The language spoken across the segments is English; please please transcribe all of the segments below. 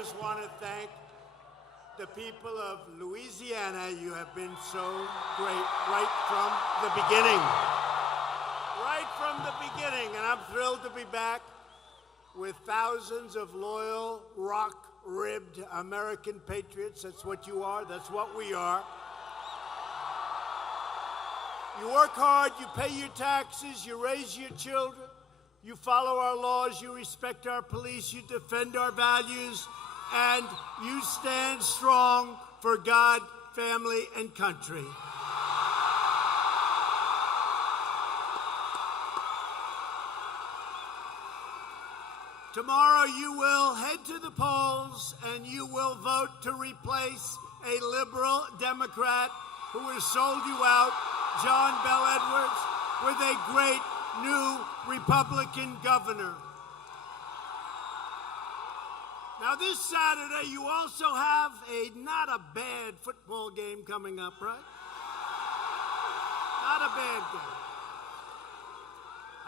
just want to thank the people of Louisiana. You have been so great right from the beginning. Right from the beginning. And I'm thrilled to be back with thousands of loyal, rock-ribbed American patriots. That's what you are. That's what we are. You work hard, you pay your taxes, you raise your children, you follow our laws, you respect our police, you defend our values, and you stand strong for God, family, and country. Tomorrow you will head to the polls and you will vote to replace a liberal Democrat who has sold you out, John Bel Edwards, with a great new Republican governor. Now, this Saturday, you also have not a bad football game coming up, right? Not a bad game.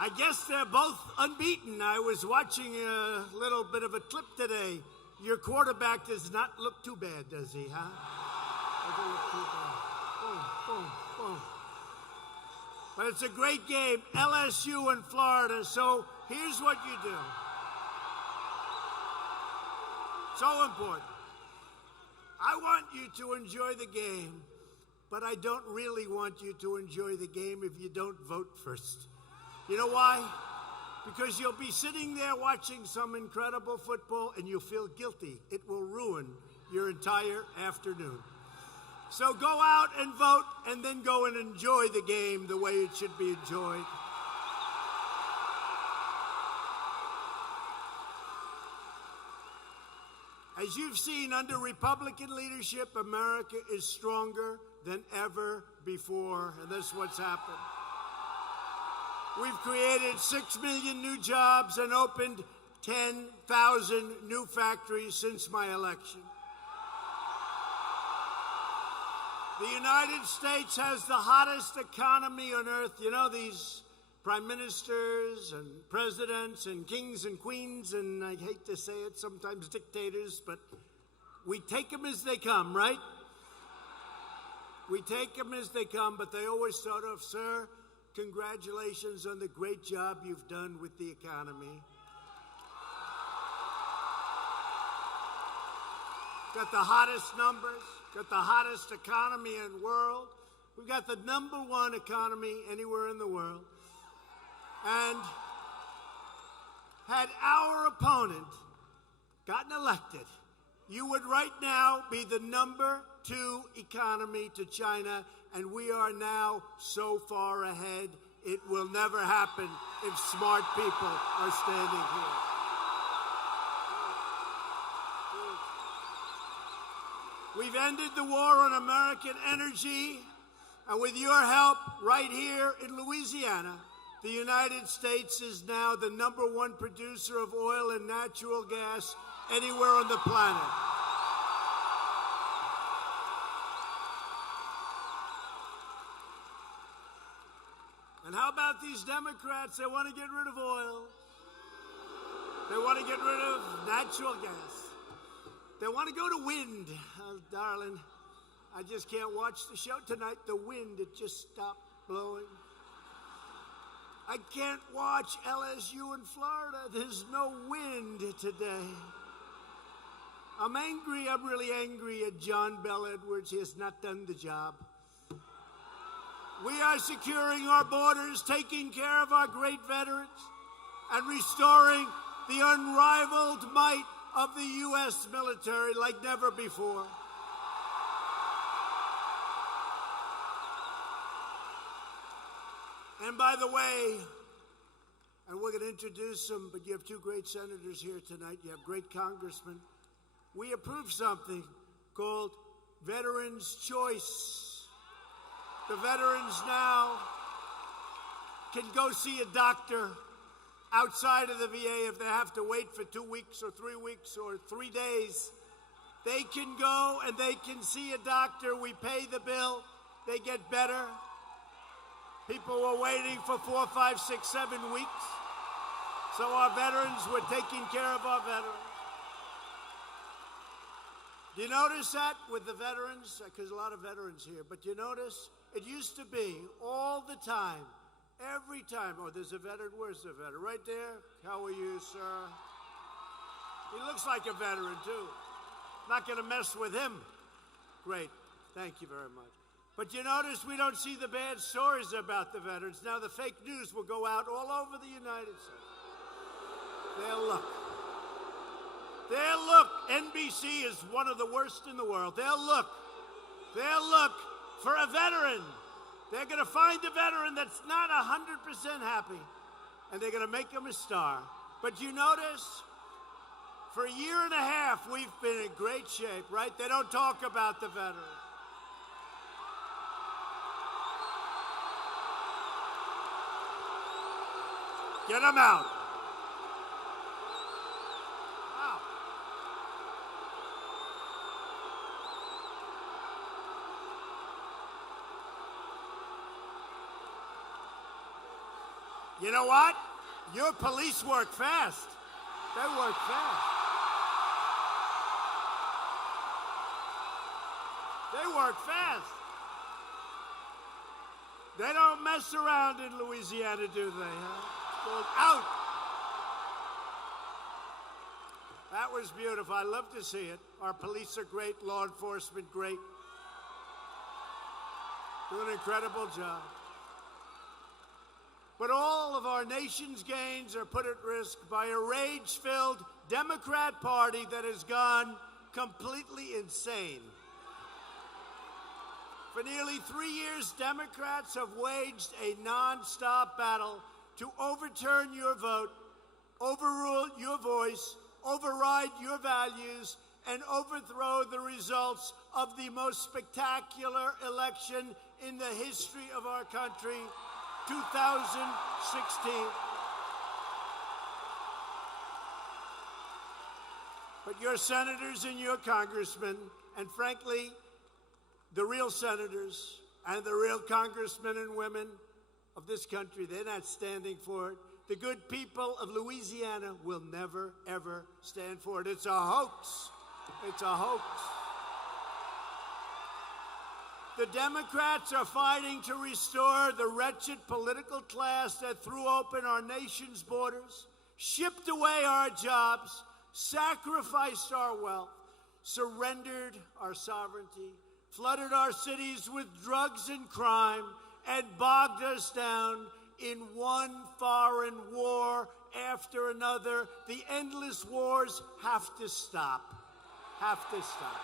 I guess they're both unbeaten. I was watching a little bit of a clip today. Your quarterback does not look too bad, does he, huh? Doesn't look too bad. Boom, boom, boom. But it's a great game, LSU and Florida, so here's what you do. So important. I want you to enjoy the game, but I don't really want you to enjoy the game if you don't vote first. You know why? Because you'll be sitting there watching some incredible football and you'll feel guilty. It will ruin your entire afternoon. So go out and vote and then go and enjoy the game the way it should be enjoyed. As you've seen, under Republican leadership, America is stronger than ever before, and that's what's happened. We've created 6 million new jobs and opened 10,000 new factories since my election. The United States has the hottest economy on earth. You know, these prime ministers and presidents and kings and queens, and I hate to say it, sometimes dictators, but we take them as they come, right? We take them as they come, but they always start off, sir, congratulations on the great job you've done with the economy. Got the hottest numbers, got the hottest economy in the world. We've got the #1 economy anywhere in the world. And had our opponent gotten elected, you would right now be the #2 economy to China, and we are now so far ahead, it will never happen if smart people are standing here. We've ended the war on American energy, and with your help right here in Louisiana, the United States is now the #1 producer of oil and natural gas anywhere on the planet. And how about these Democrats? They want to get rid of oil. They want to get rid of natural gas. They want to go to wind. Oh, darling, I just can't watch the show tonight. The wind, it just stopped blowing. I can't watch LSU in Florida. There's no wind today. I'm angry. I'm really angry at John Bel Edwards. He has not done the job. We are securing our borders, taking care of our great veterans, and restoring the unrivaled might of the U.S. military like never before. And by the way, and we're going to introduce them, but you have 2 great senators here tonight. You have great congressmen. We approved something called Veterans' Choice. The veterans now can go see a doctor outside of the VA if they have to wait for 2 weeks or 3 weeks or 3 days. They can go and they can see a doctor. We pay the bill. They get better. People were waiting for 4, 5, 6, 7 weeks. So our veterans, we're taking care of our veterans. Do you notice that with the veterans? Because a lot of veterans here. But you notice it used to be all the time, every time. Oh, there's a veteran. Where's the veteran? Right there. How are you, sir? He looks like a veteran, too. Not going to mess with him. Great. Thank you very much. But you notice we don't see the bad stories about the veterans. Now the fake news will go out all over the United States. They'll look. They'll look. NBC is one of the worst in the world. They'll look. They'll look for a veteran. They're going to find a veteran that's not 100% happy, and they're going to make him a star. But you notice, for a year and a half, we've been in great shape, right? They don't talk about the veterans. Get them out. Wow. You know what? Your police work fast. They work fast. They work fast. They don't mess around in Louisiana, do they, huh? Going out. That was beautiful. I love to see it. Our police are great. Law enforcement, great. Do an incredible job. But all of our nation's gains are put at risk by a rage-filled Democrat Party that has gone completely insane. For nearly 3 years, Democrats have waged a nonstop battle to overturn your vote, overrule your voice, override your values, and overthrow the results of the most spectacular election in the history of our country, 2016. But your senators and your congressmen, and frankly, the real senators and the real congressmen and women of this country, they're not standing for it. The good people of Louisiana will never, ever stand for it. It's a hoax. It's a hoax. The Democrats are fighting to restore the wretched political class that threw open our nation's borders, shipped away our jobs, sacrificed our wealth, surrendered our sovereignty, flooded our cities with drugs and crime, and bogged us down in one foreign war after another. The endless wars have to stop. Have to stop.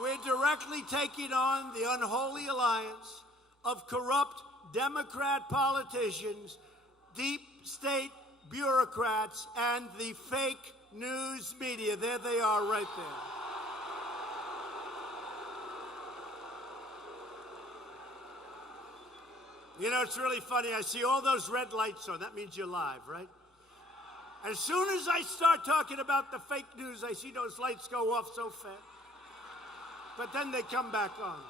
We're directly taking on the unholy alliance of corrupt Democrat politicians, deep state bureaucrats, and the fake news media. There they are right there. You know, it's really funny. I see all those red lights on. That means you're live, right? As soon as I start talking about the fake news, I see those lights go off so fast. But then they come back on.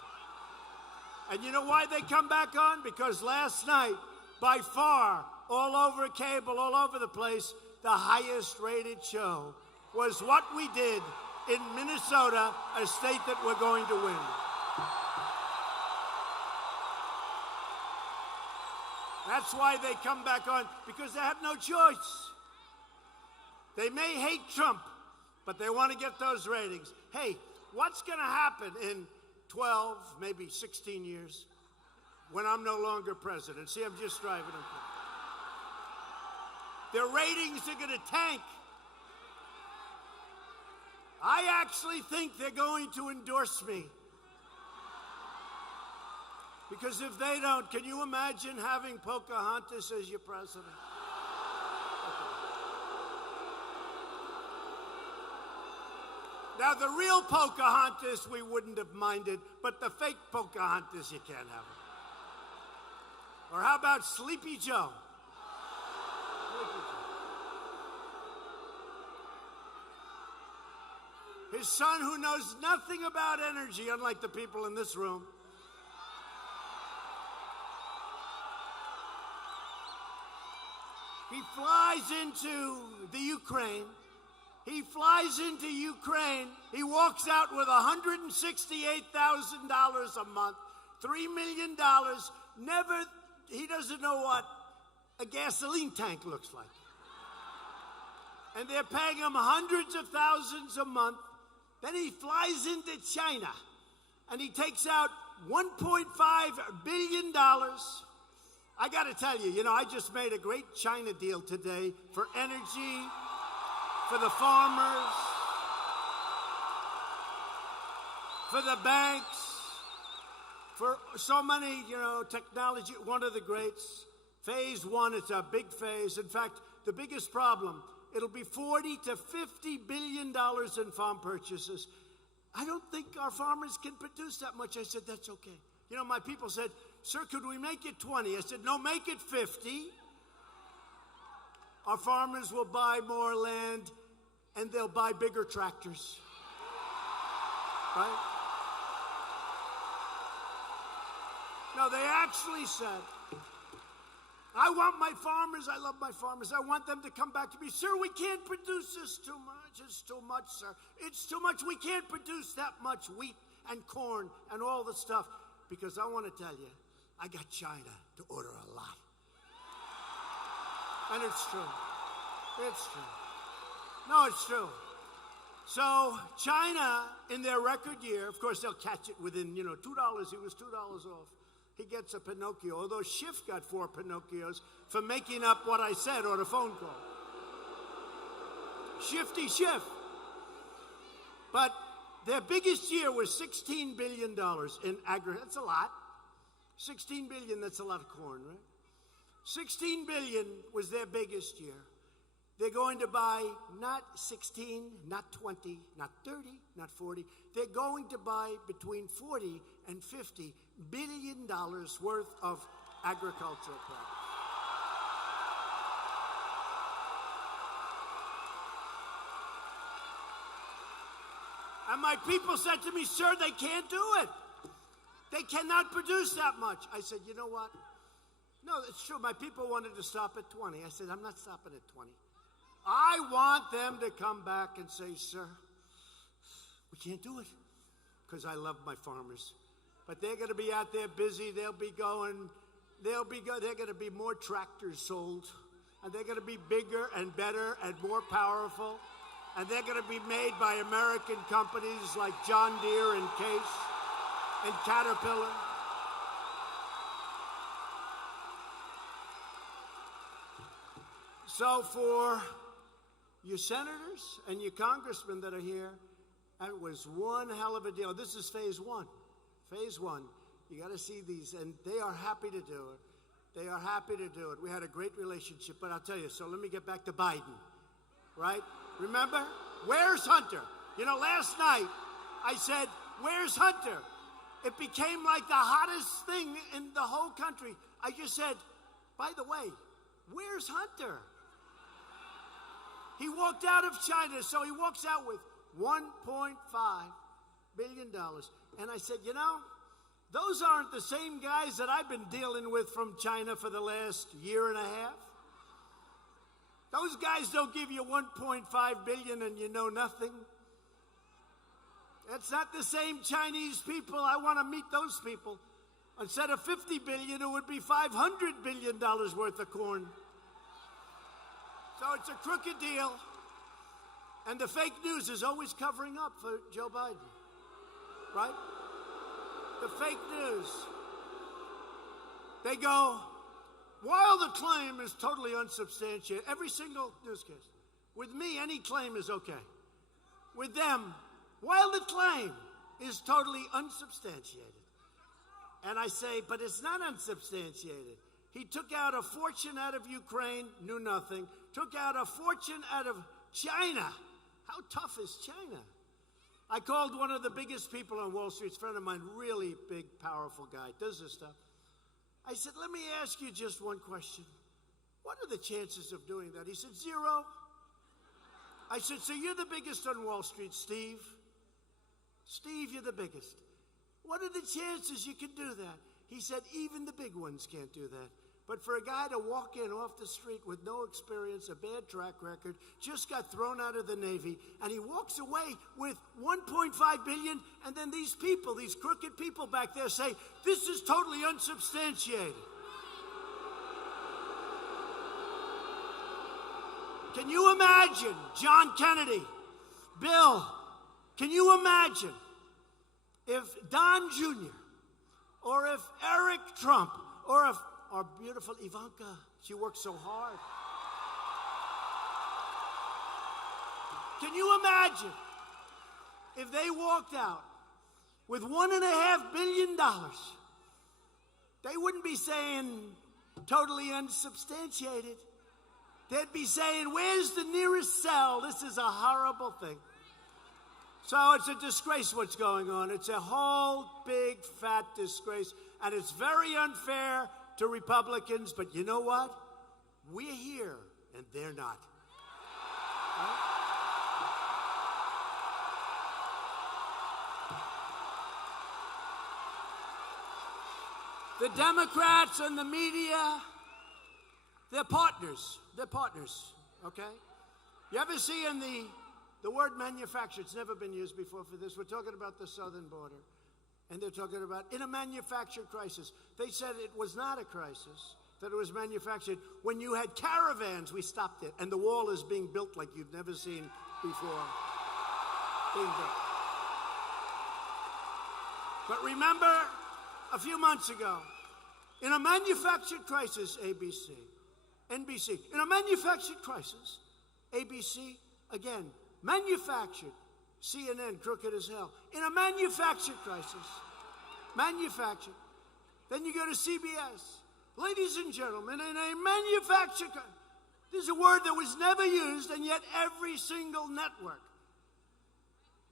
And you know why they come back on? Because last night, by far, all over cable, all over the place, the highest rated show was what we did in Minnesota, a state that we're going to win. That's why they come back on, because they have no choice. They may hate Trump, but they want to get those ratings. Hey, what's going to happen in 12, maybe 16 years when I'm no longer president? See, I'm just driving them. Their ratings are going to tank. I actually think they're going to endorse me. Because if they don't, can you imagine having Pocahontas as your president? Now, the real Pocahontas we wouldn't have minded, but the fake Pocahontas you can't have it. Or how about Sleepy Joe? His son, who knows nothing about energy, unlike the people in this room. He flies into the Ukraine. He flies into Ukraine. He walks out with $168,000 a month, $3 million. He doesn't know what a gasoline tank looks like. And they're paying him hundreds of thousands a month. Then he flies into China, and he takes out $1.5 billion. I got to tell you, I just made a great China deal today for energy, for the farmers, for the banks, for so many, technology, one of the greats. Phase one, it's a big phase. In fact, the biggest problem, it'll be $40 to $50 billion in farm purchases. I don't think our farmers can produce that much. I said, that's okay. My people said, sir, could we make it 20? I said, no, make it 50. Our farmers will buy more land, and they'll buy bigger tractors. Right? No, they actually said, I want my farmers, I love my farmers, I want them to come back to me. Sir, we can't produce this too much. It's too much, sir. It's too much. We can't produce that much wheat and corn and all the stuff. Because I want to tell you, I got China to order a lot. And it's true. It's true. No, it's true. So China, in their record year, of course, they'll catch it within, $2. He was $2 off. He gets a Pinocchio, although Schiff got 4 Pinocchios for making up what I said on a phone call. Shifty Schiff. But their biggest year was $16 billion in agriculture. That's a lot. $16 billion, that's a lot of corn, right? $16 billion was their biggest year. They're going to buy not 16, not 20, not 30, not 40. They're going to buy between 40 and $50 billion worth of agricultural products. And my people said to me, sir, they can't do it. They cannot produce that much. I said, you know what? No, it's true. My people wanted to stop at 20. I said, I'm not stopping at 20. I want them to come back and say, sir, we can't do it. Because I love my farmers. But they're going to be out there busy. They're going to be more tractors sold. And they're going to be bigger and better and more powerful. And they're going to be made by American companies like John Deere and Case and Caterpillar. So for your senators and your congressmen that are here, that was one hell of a deal. This is phase one. Phase one. You got to see these, and they are happy to do it. They are happy to do it. We had a great relationship, but I'll tell you, so let me get back to Biden, right? Remember? Where's Hunter? Last night I said, where's Hunter? It became like the hottest thing in the whole country. I just said, by the way, where's Hunter? He walked out of China, so he walks out with $1.5 billion. And I said, those aren't the same guys that I've been dealing with from China for the last year and a half. Those guys don't give you $1.5 billion and you know nothing. That's not the same Chinese people. I want to meet those people. Instead of $50 billion, it would be $500 billion worth of corn. So it's a crooked deal. And the fake news is always covering up for Joe Biden. Right? The fake news. They go, while the claim is totally unsubstantiated, every single newscast. With me, any claim is okay. With them, while the claim is totally unsubstantiated. And I say, but it's not unsubstantiated. He took out a fortune out of Ukraine, knew nothing. Took out a fortune out of China. How tough is China? I called one of the biggest people on Wall Street, a friend of mine, really big, powerful guy, does this stuff. I said, let me ask you just one question. What are the chances of doing that? He said, 0. I said, so you're the biggest on Wall Street, Steve. Steve, you're the biggest. What are the chances you can do that? He said, even the big ones can't do that. But for a guy to walk in off the street with no experience, a bad track record, just got thrown out of the Navy, and he walks away with $1.5 billion, and then these people, these crooked people back there say, this is totally unsubstantiated. Can you imagine John Kennedy, Bill, can you imagine if Don Jr., or if Eric Trump, or if our beautiful Ivanka, she works so hard. Can you imagine if they walked out with $1.5 billion? They wouldn't be saying totally unsubstantiated. They'd be saying, where's the nearest cell? This is a horrible thing. So it's a disgrace what's going on. It's a whole big fat disgrace. And it's very unfair to Republicans, but you know what? We're here, and they're not. Right? The Democrats and the media, they're partners. They're partners, okay? You ever see in the word manufacture, it's never been used before for this. We're talking about the southern border. And they're talking about in a manufactured crisis. They said it was not a crisis, that it was manufactured. When you had caravans, we stopped it. And the wall is being built like you've never seen before. Being built. But remember, a few months ago, in a manufactured crisis, ABC, NBC, in a manufactured crisis, ABC, again, manufactured, CNN, crooked as hell. In a manufactured crisis, manufactured. Then you go to CBS. Ladies and gentlemen, in a manufactured crisis, there's a word that was never used, and yet every single network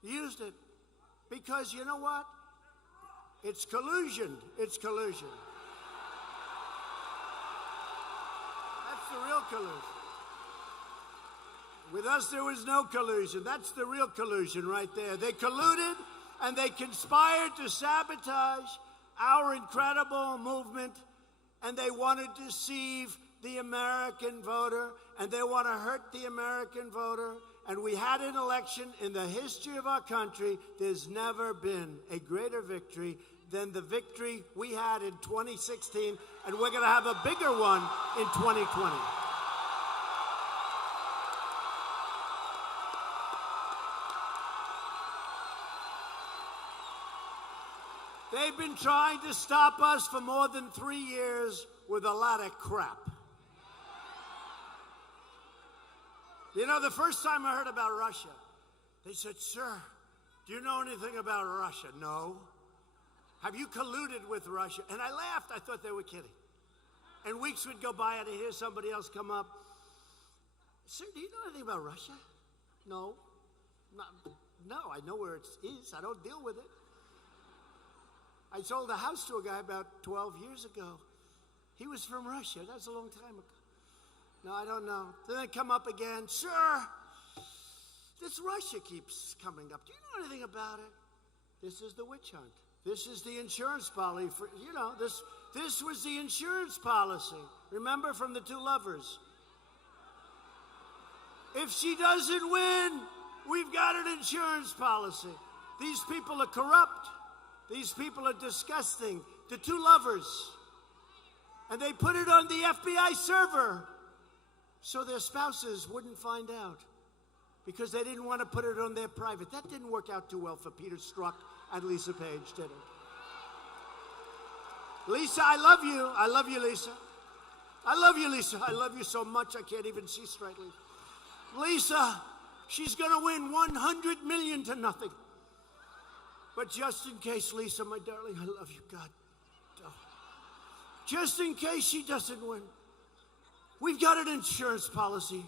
used it. Because you know what? It's collusion. It's collusion. That's the real collusion. With us, there was no collusion. That's the real collusion right there. They colluded and they conspired to sabotage our incredible movement, and they want to deceive the American voter, and they want to hurt the American voter. And we had an election in the history of our country. There's never been a greater victory than the victory we had in 2016, and we're going to have a bigger one in 2020. They've been trying to stop us for more than 3 years with a lot of crap. You know, the first time I heard about Russia, they said, "Sir, do you know anything about Russia?" "No." "Have you colluded with Russia?" And I laughed. I thought they were kidding. And weeks would go by and I'd hear somebody else come up. "Sir, do you know anything about Russia?" "No." No, I know where it is. I don't deal with it. I sold a house to a guy about 12 years ago. He was from Russia. That's a long time ago. "No, I don't know." Then they come up again. "Sir, this Russia keeps coming up. Do you know anything about it?" This is the witch hunt. This is the insurance policy. This was the insurance policy. Remember, from the two lovers. If she doesn't win, we've got an insurance policy. These people are corrupt. These people are disgusting. The two lovers. And they put it on the FBI server so their spouses wouldn't find out, because they didn't want to put it on their private. That didn't work out too well for Peter Strzok and Lisa Page, did it? Lisa, I love you. I love you, Lisa. I love you, Lisa. I love you so much I can't even see straightly. Lisa, she's going to win $100 million to nothing. But just in case, Lisa, my darling, I love you, God. Oh. Just in case she doesn't win, we've got an insurance policy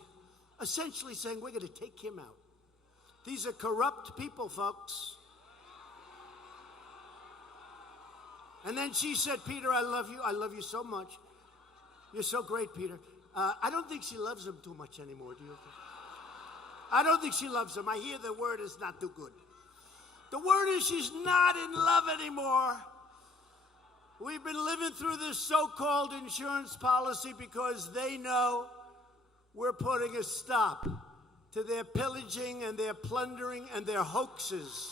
essentially saying we're going to take him out. These are corrupt people, folks. And then she said, "Peter, I love you. I love you so much. You're so great, Peter." I don't think she loves him too much anymore, do you think? I don't think she loves him. I hear the word is not too good. The word is she's not in love anymore. We've been living through this so-called insurance policy because they know we're putting a stop to their pillaging and their plundering and their hoaxes.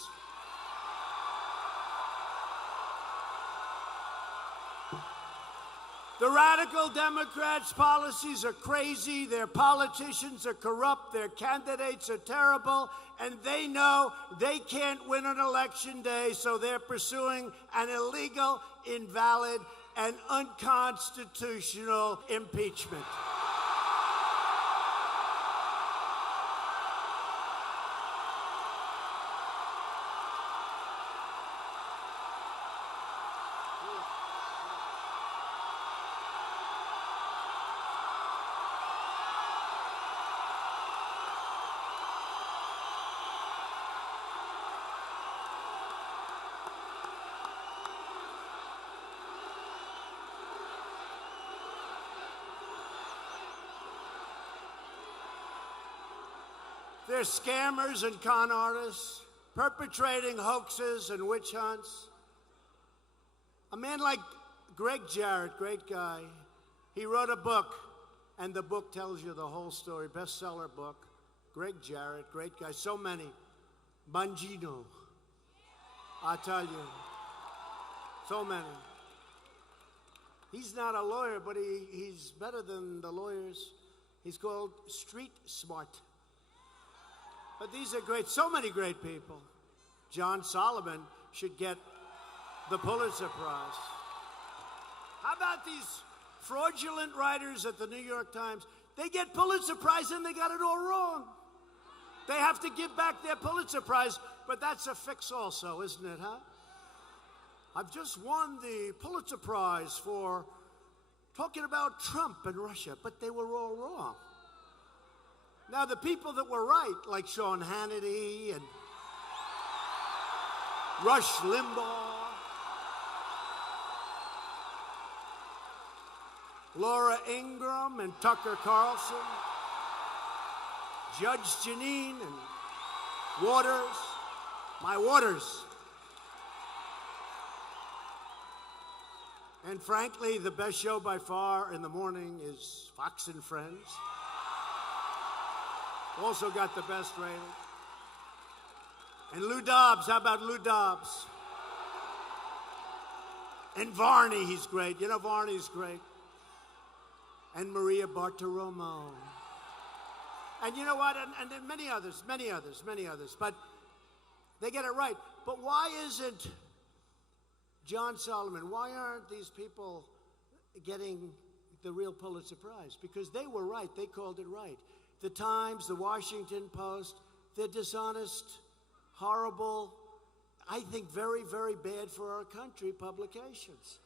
The radical Democrats' policies are crazy, their politicians are corrupt, their candidates are terrible, and they know they can't win on election day, so they're pursuing an illegal, invalid, and unconstitutional impeachment. They're scammers and con artists, perpetrating hoaxes and witch hunts. A man like Greg Jarrett, great guy, he wrote a book, and the book tells you the whole story, bestseller book. Greg Jarrett, great guy, so many. Bongino, I tell you, so many. He's not a lawyer, but he's better than the lawyers. He's called Street Smart. But these are great, so many great people. John Solomon should get the Pulitzer Prize. How about these fraudulent writers at the New York Times? They get Pulitzer Prize and they got it all wrong. They have to give back their Pulitzer Prize, but that's a fix also, isn't it, huh? I've just won the Pulitzer Prize for talking about Trump and Russia, but they were all wrong. Now, the people that were right, like Sean Hannity and Rush Limbaugh, Laura Ingraham and Tucker Carlson, Judge Jeanine and Waters, my Waters. And frankly, the best show by far in the morning is Fox and Friends. Also got the best rating. And Lou Dobbs, how about Lou Dobbs? And Varney, he's great. You know, Varney's great. And Maria Bartiromo. And you know what? And then many others. But they get it right. But why isn't John Solomon, why aren't these people getting the real Pulitzer Prize? Because they were right. They called it right. The Times, the Washington Post, they're dishonest, horrible, I think very, very bad for our country publications.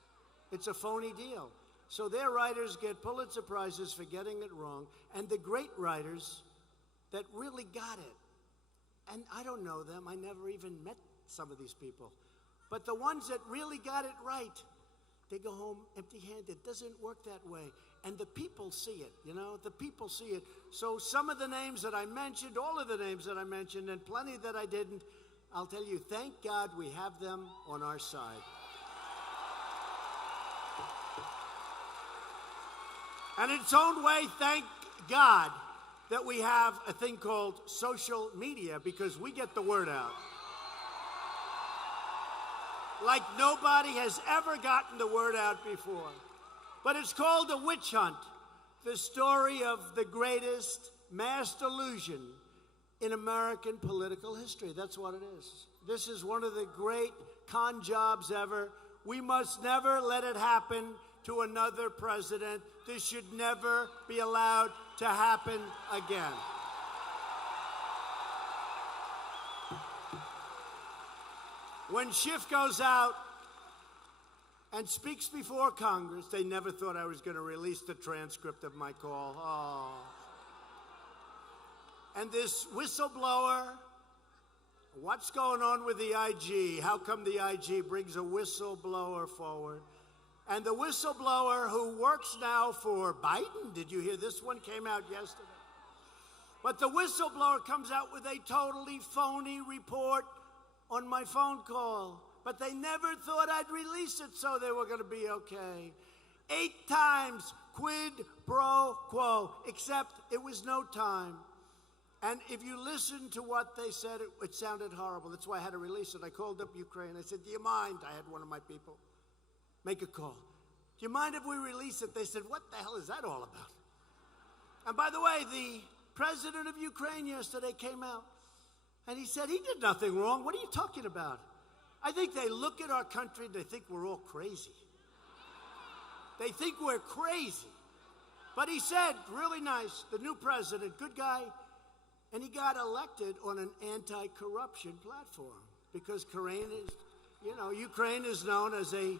It's a phony deal. So their writers get Pulitzer Prizes for getting it wrong, and the great writers that really got it, and I don't know them, I never even met some of these people, but the ones that really got it right, they go home empty-handed. It doesn't work that way. And the people see it, you know, the people see it. So some of the names that I mentioned, all of the names that I mentioned, and plenty that I didn't, I'll tell you, thank God we have them on our side. And in its own way, thank God that we have a thing called social media, because we get the word out. Like nobody has ever gotten the word out before. But it's called a witch hunt, the story of the greatest mass delusion in American political history. That's what it is. This is one of the great con jobs ever. We must never let it happen to another president. This should never be allowed to happen again. When Schiff goes out and speaks before Congress, they never thought I was going to release the transcript of my call. Oh. And this whistleblower, what's going on with the IG? How come the IG brings a whistleblower forward? And the whistleblower who works now for Biden, did you hear this one came out yesterday? But the whistleblower comes out with a totally phony report on my phone call. but they never thought I'd release it, so they were going to be okay. 8 times quid pro quo, except it was no time. And if you listen to what they said, it sounded horrible. That's why I had to release it. I called up Ukraine. I said, do you mind? I had one of my people make a call. Do you mind if we release it? They said, what the hell is that all about? And by the way, the president of Ukraine yesterday came out, and he said he did nothing wrong. What are you talking about? I think they look at our country and they think we're all crazy. They think we're crazy. But he said, really nice, the new president, good guy, and he got elected on an anti-corruption platform because Ukraine is known as a,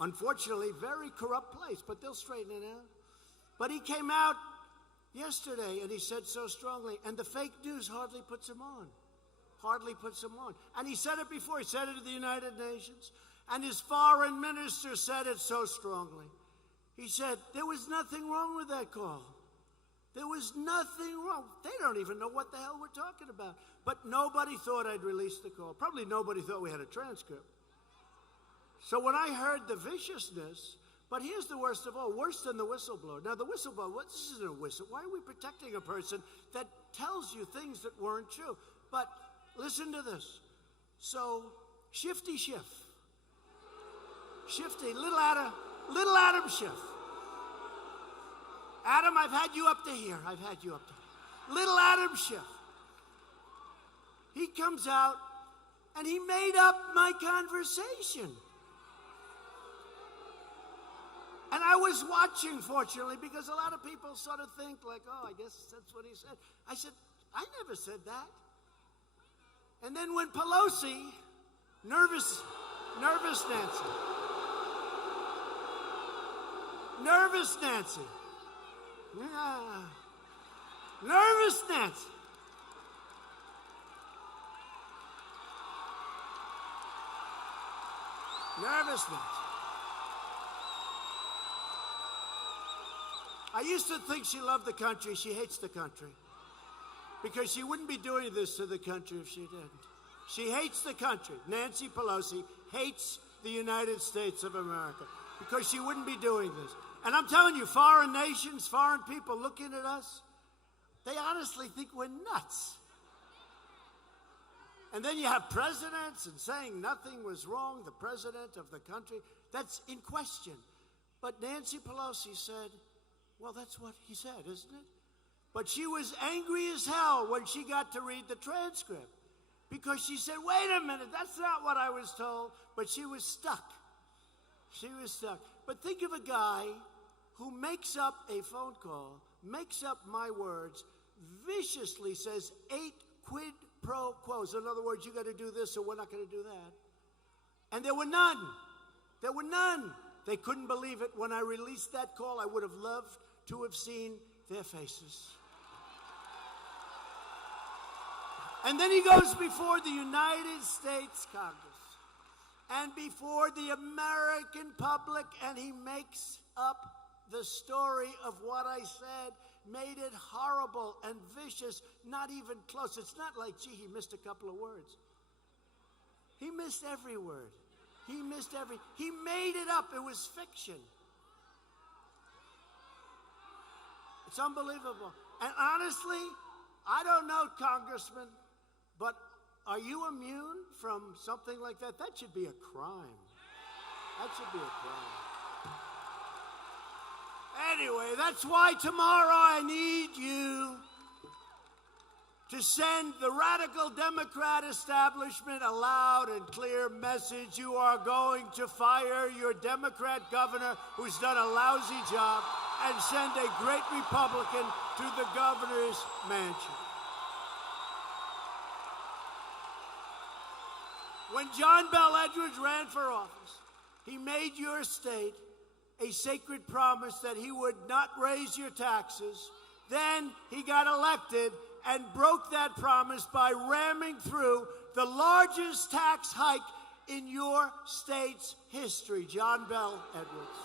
unfortunately, very corrupt place, but they'll straighten it out. But he came out yesterday and he said so strongly, and the fake news hardly puts him on. Hardly puts him on. And he said it before. He said it at the United Nations. And his foreign minister said it so strongly. He said, there was nothing wrong with that call. There was nothing wrong. They don't even know what the hell we're talking about. But nobody thought I'd release the call. Probably nobody thought we had a transcript. So when I heard the viciousness, but here's the worst of all, worse than the whistleblower. Now the whistleblower, this isn't a whistle. Why are we protecting a person that tells you things that weren't true? But listen to this. So, Shifty Schiff. Shifty, little Adam Schiff. Adam, I've had you up to here. I've had you up to here. Little Adam Schiff. He comes out and he made up my conversation. And I was watching, fortunately, because a lot of people sort of think like, oh, I guess that's what he said. I said, I never said that. And then when Pelosi, nervous Nancy, nervous Nancy. I used to think she loved the country. She hates the country. Because she wouldn't be doing this to the country if she didn't. She hates the country. Nancy Pelosi hates the United States of America because she wouldn't be doing this. And I'm telling you, foreign nations, foreign people looking at us, they honestly think we're nuts. And then you have presidents and saying nothing was wrong, the president of the country. That's in question. But Nancy Pelosi said, well, that's what he said, isn't it? But she was angry as hell when she got to read the transcript because she said, wait a minute, that's not what I was told. But she was stuck. She was stuck. But think of a guy who makes up a phone call, makes up my words, viciously says 8 quid pro quos. In other words, you got to do this or we're not going to do that. And there were none. There were none. They couldn't believe it. When I released that call, I would have loved to have seen their faces. And then he goes before the United States Congress and before the American public, and he makes up the story of what I said, made it horrible and vicious, not even close. It's not like, gee, he missed a couple of words. He missed every word. He made it up. It was fiction. It's unbelievable. And honestly, I don't know, Congressman, but are you immune from something like that? That should be a crime. That should be a crime. Anyway, that's why tomorrow I need you to send the radical Democrat establishment a loud and clear message. You are going to fire your Democrat governor who's done a lousy job and send a great Republican to the governor's mansion. When John Bel Edwards ran for office, he made your state a sacred promise that he would not raise your taxes. Then he got elected and broke that promise by ramming through the largest tax hike in your state's history. John Bel Edwards.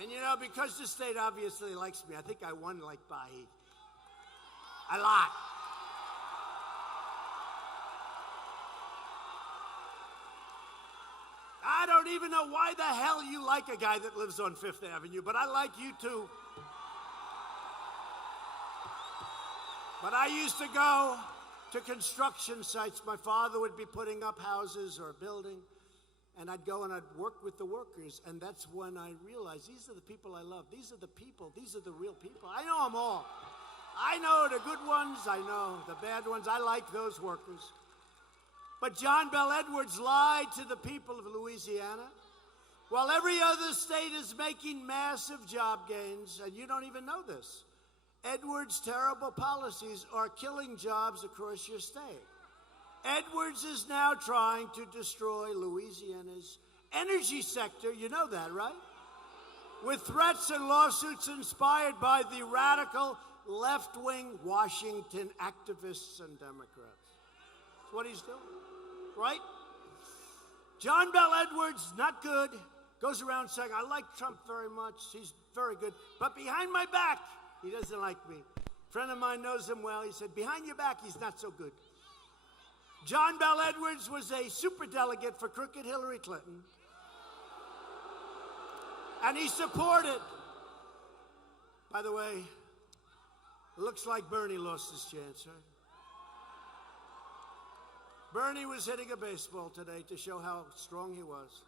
And you know, because the state obviously likes me, I think I won like by a lot. I don't even know why the hell you like a guy that lives on Fifth Avenue, but I like you too. But I used to go to construction sites. My father would be putting up houses or a building, and I'd go and I'd work with the workers, and that's when I realized these are the people I love. These are the people. These are the real people. I know them all. I know the good ones. I know the bad ones. I like those workers. But John Bel Edwards lied to the people of Louisiana, while every other state is making massive job gains, and you don't even know this. Edwards' terrible policies are killing jobs across your state. Edwards is now trying to destroy Louisiana's energy sector. You know that, right? With threats and lawsuits inspired by the radical left-wing Washington activists and Democrats. That's what he's doing, right? John Bel Edwards, not good, goes around saying, I like Trump very much. He's very good. But behind my back, he doesn't like me. A friend of mine knows him well. He said, behind your back, he's not so good. John Bel Edwards was a superdelegate for crooked Hillary Clinton. And he supported. By the way, it looks like Bernie lost his chance, right? Bernie was hitting a baseball today to show how strong he was.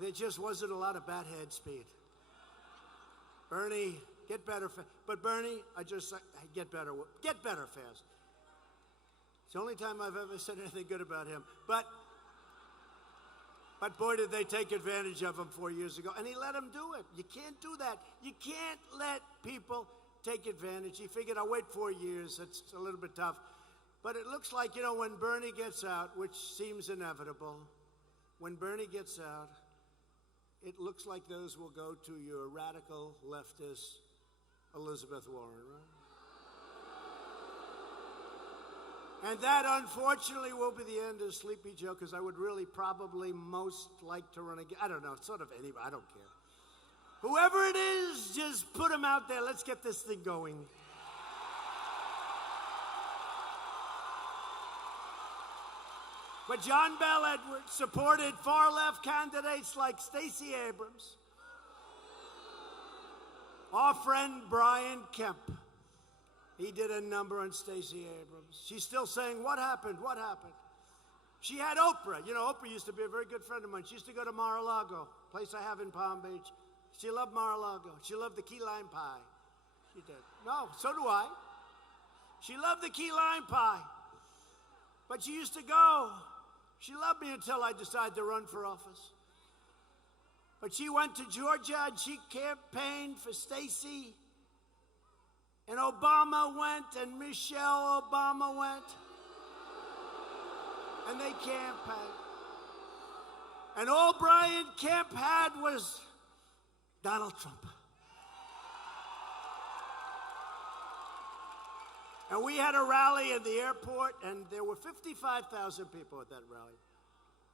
There just wasn't a lot of bat head speed. Bernie, get better. But Bernie, get better fast. It's the only time I've ever said anything good about him. But boy, did they take advantage of him 4 years ago. And he let him do it. You can't do that. You can't let people take advantage. He figured, I'll wait 4 years. That's a little bit tough. But it looks like, when Bernie gets out, which seems inevitable, when Bernie gets out, it looks like those will go to your radical leftist Elizabeth Warren, right? And that, unfortunately, will be the end of Sleepy Joe, because I would really probably most like to run again. I don't know, sort of anybody. I don't care. Whoever it is, just put him out there. Let's get this thing going. But John Bel Edwards supported far-left candidates like Stacey Abrams. Our friend Brian Kemp, he did a number on Stacey Abrams. She's still saying, what happened? What happened? She had Oprah. Oprah used to be a very good friend of mine. She used to go to Mar-a-Lago, place I have in Palm Beach. She loved Mar-a-Lago. She loved the key lime pie. She did. No, so do I. She loved the key lime pie. But she used to go. She loved me until I decided to run for office. But she went to Georgia and she campaigned for Stacey. And Obama went and Michelle Obama went. And they campaigned. And all Brian Kemp had was Donald Trump. And we had a rally in the airport, and there were 55,000 people at that rally.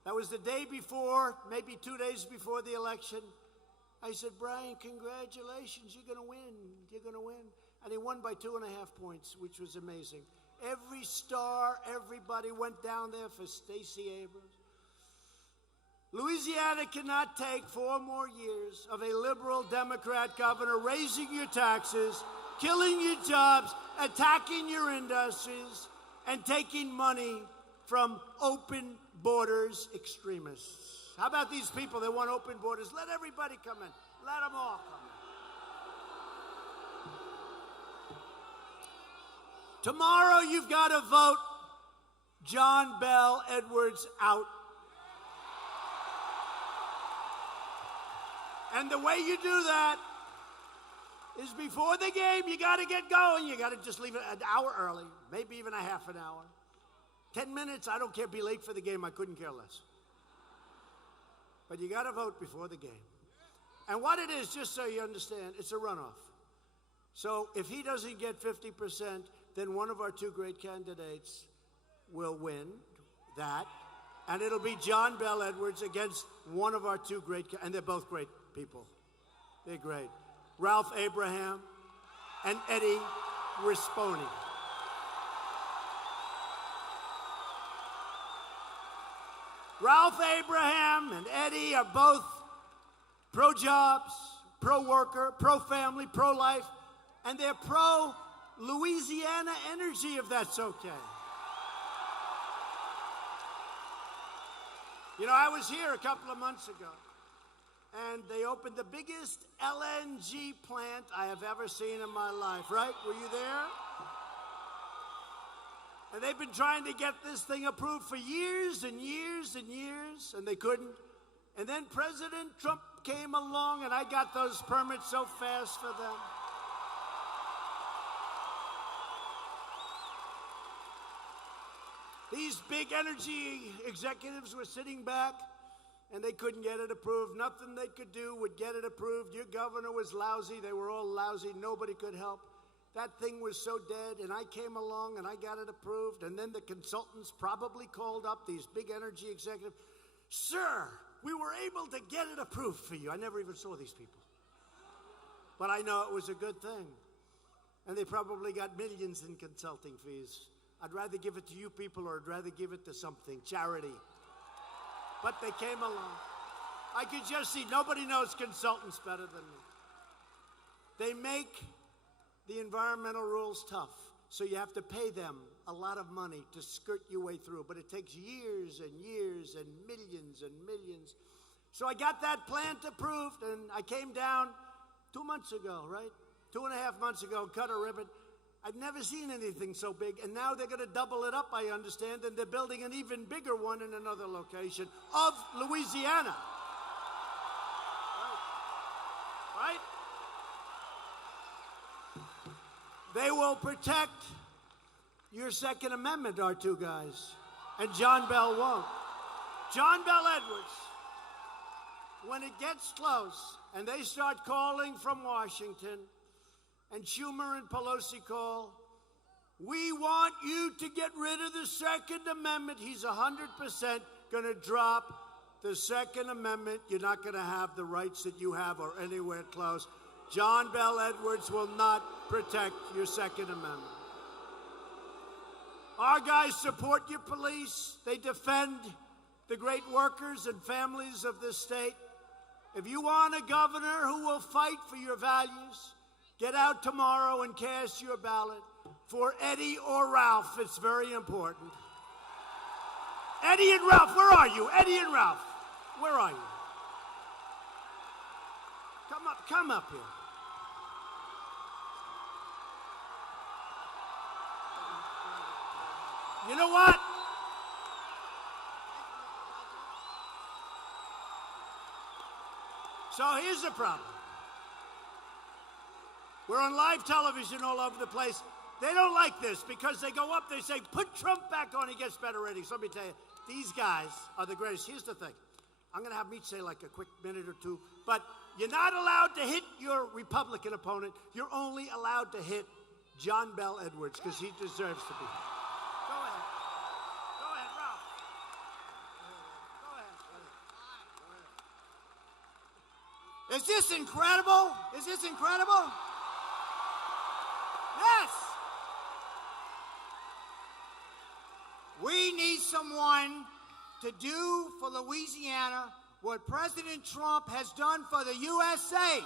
That was the day before, maybe 2 days before the election. I said, Brian, congratulations, you're going to win. You're going to win. And he won by 2.5 points, which was amazing. Every star, everybody went down there for Stacey Abrams. Louisiana cannot take 4 more years of a liberal Democrat governor raising your taxes, killing your jobs, attacking your industries, and taking money from open borders extremists. How about these people that want open borders? Let everybody come in. Let them all come in. Tomorrow you've got to vote John Bel Edwards out. And the way you do that is before the game, you got to get going. You got to just leave it an hour early, maybe even a half an hour. 10 minutes, I don't care, be late for the game, I couldn't care less. But you got to vote before the game. And what it is, just so you understand, it's a runoff. So if he doesn't get 50%, then one of our 2 great candidates will win that. And it'll be John Bel Edwards against one of our 2 great, and they're both great people. They're great. Ralph Abraham and Eddie Risponi. Ralph Abraham and Eddie are both pro-jobs, pro-worker, pro-family, pro-life, and they're pro-Louisiana energy, if that's okay. You know, I was here a couple of months ago, and they opened the biggest LNG plant I have ever seen in my life, right? Were you there? And they've been trying to get this thing approved for years and years and years, and they couldn't. And then President Trump came along, and I got those permits so fast for them. These big energy executives were sitting back, and they couldn't get it approved. Nothing they could do would get it approved. Your governor was lousy. They were all lousy. Nobody could help. That thing was so dead, and I came along, and I got it approved. And then the consultants probably called up these big energy executives. Sir, we were able to get it approved for you. I never even saw these people. But I know it was a good thing. And they probably got millions in consulting fees. I'd rather give it to you people, or I'd rather give it to something, charity. But they came along. I could just see, nobody knows consultants better than me. They make the environmental rules tough, so you have to pay them a lot of money to skirt your way through, but it takes years and years and millions and millions. So I got that plant approved, and I came down 2 months ago, right? 2.5 months ago, cut a ribbon. I'd never seen anything so big, and now they're going to double it up, I understand, and they're building an even bigger one in another location of Louisiana. Right? They will protect your Second Amendment, our two guys, and John Bell won't. John Bell Edwards, when it gets close and they start calling from Washington, and Schumer and Pelosi call, we want you to get rid of the Second Amendment. He's 100% going to drop the Second Amendment. You're not going to have the rights that you have or anywhere close. John Bell Edwards will not protect your Second Amendment. Our guys support your police. They defend the great workers and families of this state. If you want a governor who will fight for your values, get out tomorrow and cast your ballot for Eddie or Ralph. It's very important. Eddie and Ralph, where are you? Eddie and Ralph, where are you? Come up here. You know what? So here's the problem. We're on live television all over the place. They don't like this because they go up, they say, put Trump back on, he gets better ratings. Let me tell you, these guys are the greatest. Here's the thing. I'm going to have Meach say like a quick minute or two, but you're not allowed to hit your Republican opponent. You're only allowed to hit John Bell Edwards because he deserves to be. Go ahead. Go ahead, Ralph. Go ahead. Is this incredible? Is this incredible? Yes. We need someone to do for Louisiana what President Trump has done for the USA.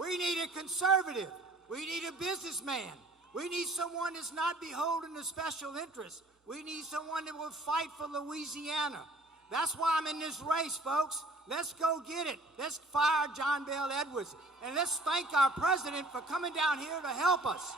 We need a conservative. We need a businessman. We need someone that's not beholden to special interests. We need someone that will fight for Louisiana. That's why I'm in this race, folks. Let's go get it. Let's fire John Bell Edwards. And let's thank our president for coming down here to help us.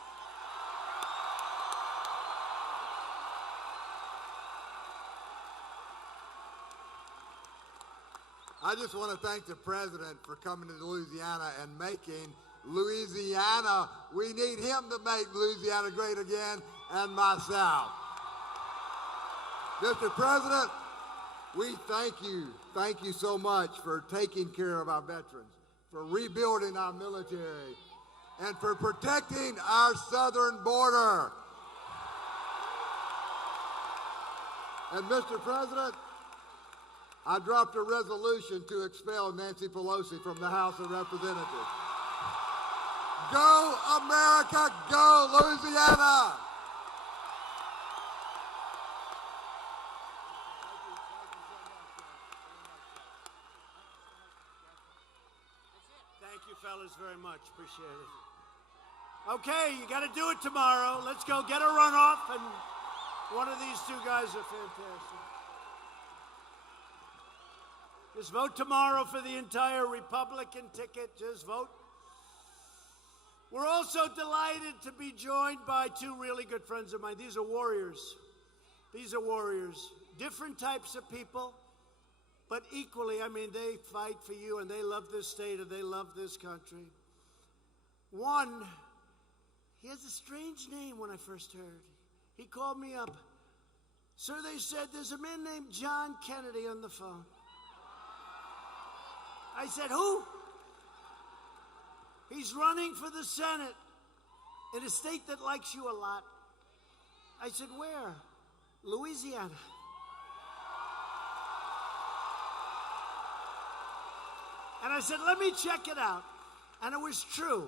I just want to thank the president for coming to Louisiana and making Louisiana. We need him to make Louisiana great again, and myself. Mr. President, we thank you. Thank you so much for taking care of our veterans, for rebuilding our military, and for protecting our southern border. And Mr. President, I dropped a resolution to expel Nancy Pelosi from the House of Representatives. Go, America, go, Louisiana! fellas very much. Appreciate it. Okay, you got to do it tomorrow. Let's go get a runoff, and one of these two guys are fantastic. Just vote tomorrow for the entire Republican ticket. Just vote. We're also delighted to be joined by two really good friends of mine. These are warriors. These are warriors. Different types of people, but equally, I mean, they fight for you, and they love this state, and they love this country. One, he has a strange name when I first heard. He called me up. Sir, they said, there's a man named John Kennedy on the phone. I said, who? He's running for the Senate in a state that likes you a lot. I said, where? Louisiana. And I said, let me check it out. And it was true.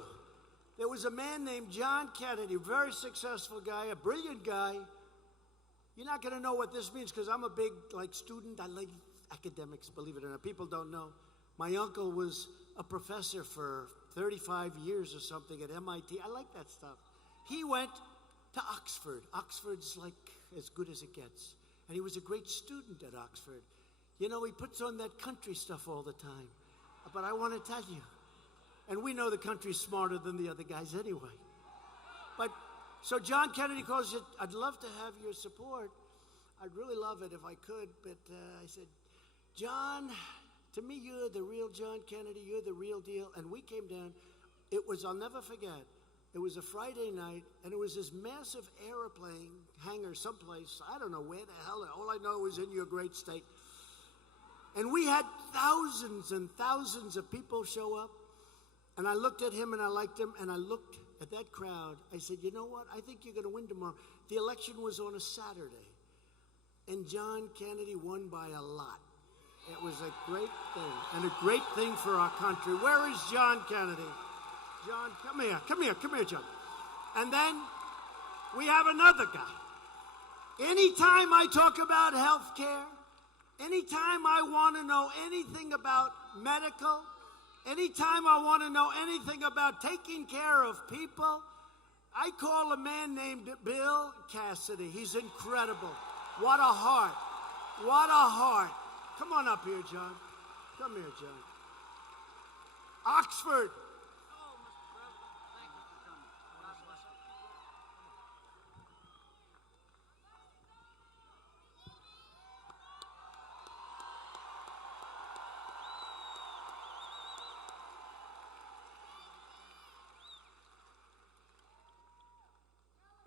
There was a man named John Kennedy, a very successful guy, a brilliant guy. You're not going to know what this means because I'm a big student. I like academics, believe it or not. People don't know. My uncle was a professor for 35 years or something at MIT. I like that stuff. He went to Oxford. Oxford's like as good as it gets. And he was a great student at Oxford. You know, he puts on that country stuff all the time. But I want to tell you, and we know the country's smarter than the other guys anyway. But, so John Kennedy calls you, I'd love to have your support. I'd really love it if I could. But I said, John, to me, you're the real John Kennedy. You're the real deal. And we came down. It was, I'll never forget, it was a Friday night, and it was this massive airplane hangar someplace. I don't know where the hell. All I know is in your great state. And we had thousands and thousands of people show up. And I looked at him, and I liked him, and I looked at that crowd. I said, you know what? I think you're going to win tomorrow. The election was on a Saturday. And John Kennedy won by a lot. It was a great thing, and a great thing for our country. Where is John Kennedy? John, come here, John. And then we have another guy. Anytime I talk about health care, anytime I want to know anything about medical, anytime I want to know anything about taking care of people, I call a man named Bill Cassidy. He's incredible. What a heart. What a heart. Come on up here, John. Come here, John. Oxford.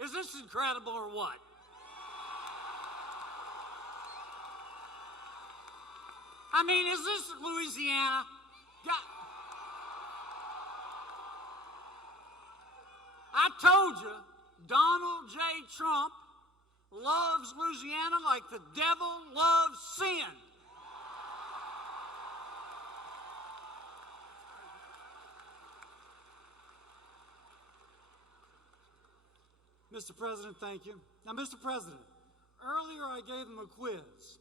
Is this incredible or what? I mean, is this Louisiana? I told you, Donald J. Trump loves Louisiana like the devil loves sin. Mr. President, thank you. Now, Mr. President, earlier I gave him a quiz.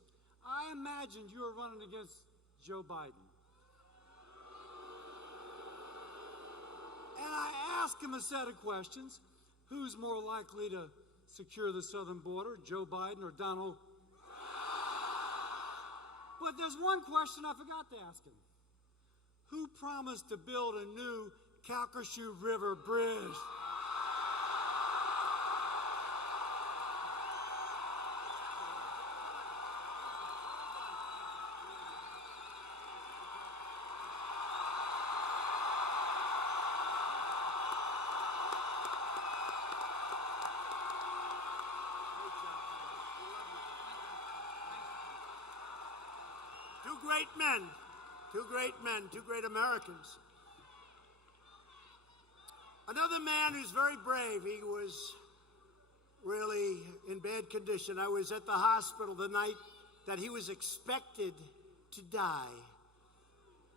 I imagined you were running against Joe Biden. And I asked him a set of questions. Who's more likely to secure the southern border, Joe Biden or Donald? But there's one question I forgot to ask him. Who promised to build a new Calcasieu River bridge? Two great Americans. Another man who's very brave. He was really in bad condition. I was at the hospital the night that he was expected to die.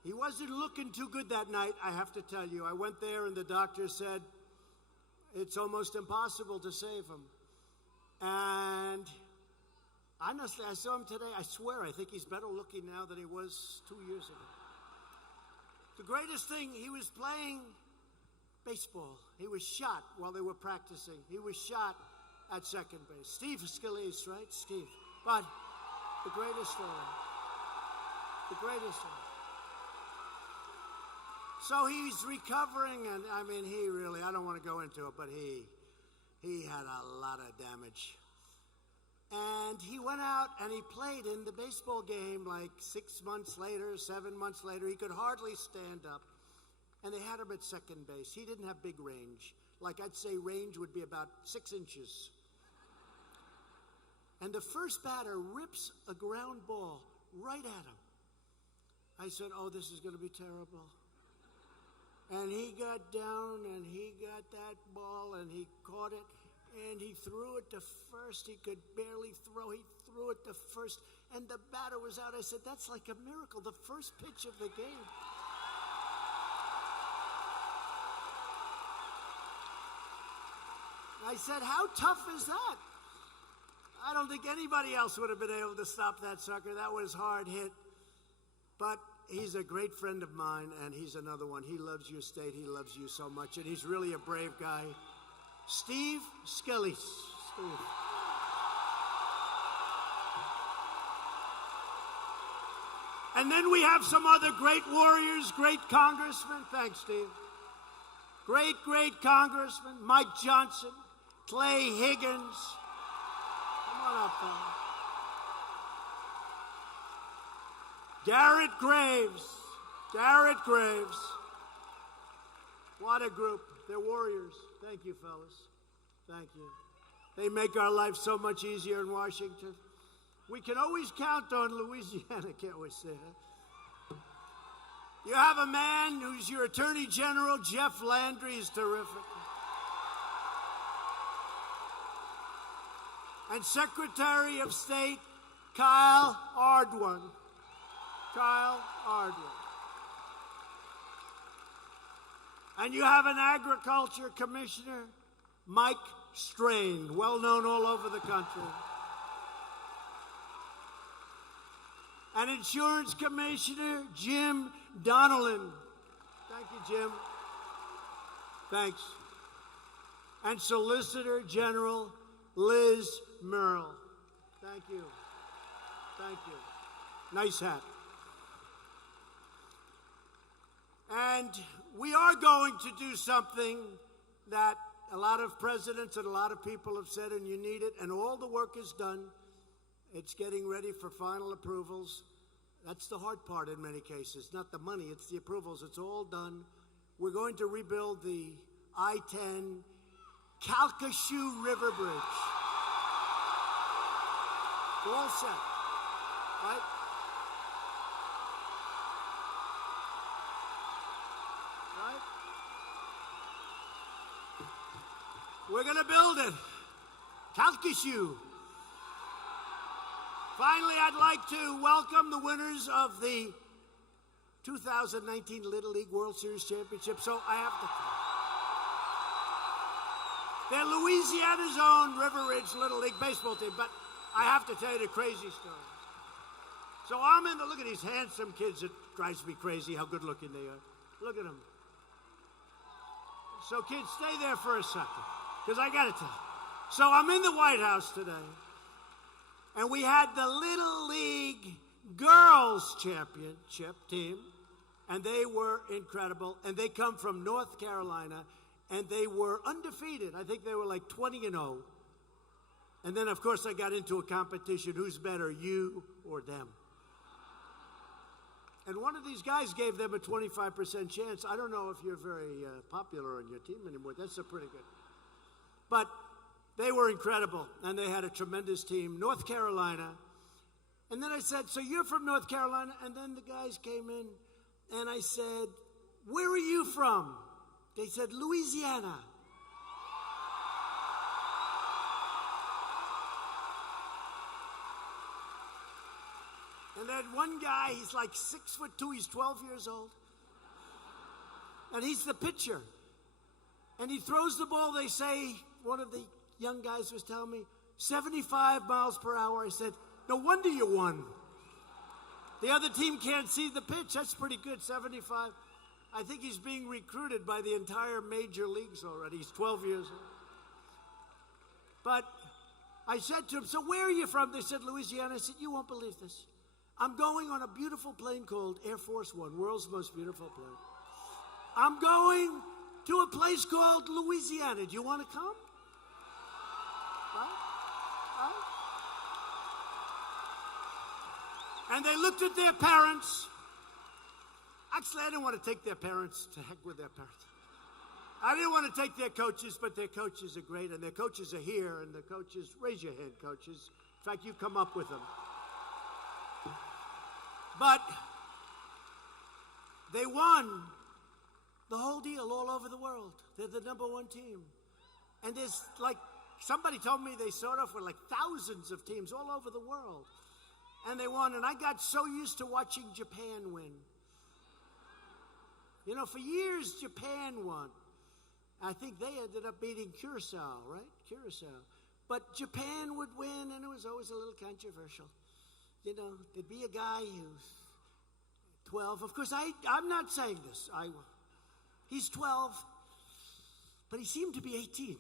He wasn't looking too good that night, I have to tell you. I went there and the doctor said, it's almost impossible to save him. And honestly, I saw him today. I swear, I think he's better looking now than he was 2 years ago. The greatest thing, he was playing baseball. He was shot while they were practicing. He was shot at second base. Steve Scalise, right? Steve. But the greatest story. The greatest story. So he's recovering, and I mean, he really, I don't want to go into it, but he had a lot of damage. And he went out and he played in the baseball game like 6 months later, 7 months later. He could hardly stand up. And they had him at second base. He didn't have big range. Like I'd say range would be about 6 inches. And the first batter rips a ground ball right at him. I said, oh, this is going to be terrible. And he got down and he got that ball and he caught it. And he threw it to first. He could barely throw. He threw it to first. And the batter was out. I said, that's like a miracle. The first pitch of the game. I said, how tough is that? I don't think anybody else would have been able to stop that sucker. That was hard hit. But he's a great friend of mine, and he's another one. He loves your state. He loves you so much, and he's really a brave guy. Steve Scalise. Steve. And then we have some other great warriors, great congressmen. Thanks, Steve. Great congressmen. Mike Johnson, Clay Higgins. Come on up, fella. Garrett Graves. Garrett Graves. What a group. They're warriors. Thank you, fellas. Thank you. They make our life so much easier in Washington. We can always count on Louisiana, can't we say that? You have a man who's your Attorney General, Jeff Landry, is terrific. And Secretary of State, Kyle Ardwan. Kyle Ardwan. And you have an Agriculture Commissioner, Mike Strain, well known all over the country. An Insurance Commissioner, Jim Donnellan. Thank you, Jim. Thanks. And Solicitor General Liz Merle. Thank you. Thank you. Nice hat. And we are going to do something that a lot of presidents and a lot of people have said, and you need it, and all the work is done. It's getting ready for final approvals. That's the hard part in many cases. Not the money, it's the approvals. It's all done. We're going to rebuild the I-10 Calcasieu River Bridge. We're all set, right? Right? We're going to build it. Calcasieu. Finally, I'd like to welcome the winners of the 2019 Little League World Series Championship. So I have to. They're Louisiana's own River Ridge Little League baseball team, but I have to tell you the crazy story. So I'm in the, look at these handsome kids. It drives me crazy how good looking they are. Look at them. So kids, stay there for a second, because I got to tell you. So I'm in the White House today. And we had the Little League Girls Championship team, and they were incredible. And they come from North Carolina, and they were undefeated. I think they were like 20-0. And then, of course, I got into a competition. Who's better, you or them? And one of these guys gave them a 25% chance. I don't know if you're very popular on your team anymore. That's a pretty good. But they were incredible, and they had a tremendous team. North Carolina. And then I said, so you're from North Carolina? And then the guys came in, and I said, where are you from? They said, Louisiana. And then one guy, he's like 6'2", he's 12 years old. And he's the pitcher. And he throws the ball, they say, one of the young guys was telling me, 75 miles per hour. I said, no wonder you won. The other team can't see the pitch. That's pretty good, 75. I think he's being recruited by the entire major leagues already. He's 12 years old. But I said to him, so where are you from? They said, Louisiana. I said, you won't believe this. I'm going on a beautiful plane called Air Force One, world's most beautiful plane. I'm going to a place called Louisiana. Do you want to come? Right? And they looked at their parents. Actually, I didn't want to take their parents. To heck with their parents. I didn't want to take their coaches, but their coaches are great, and their coaches are here, and the coaches, raise your hand, coaches. In fact, you come up with them. But they won the whole deal all over the world. They're the number one team. And there's like, somebody told me they sort of were like thousands of teams all over the world. And they won, and I got so used to watching Japan win. You know, for years, Japan won. I think they ended up beating Curacao, right? Curacao. But Japan would win, and it was always a little controversial. You know, there'd be a guy who's 12. Of course, I'm not saying this. He's 12, but he seemed to be 18.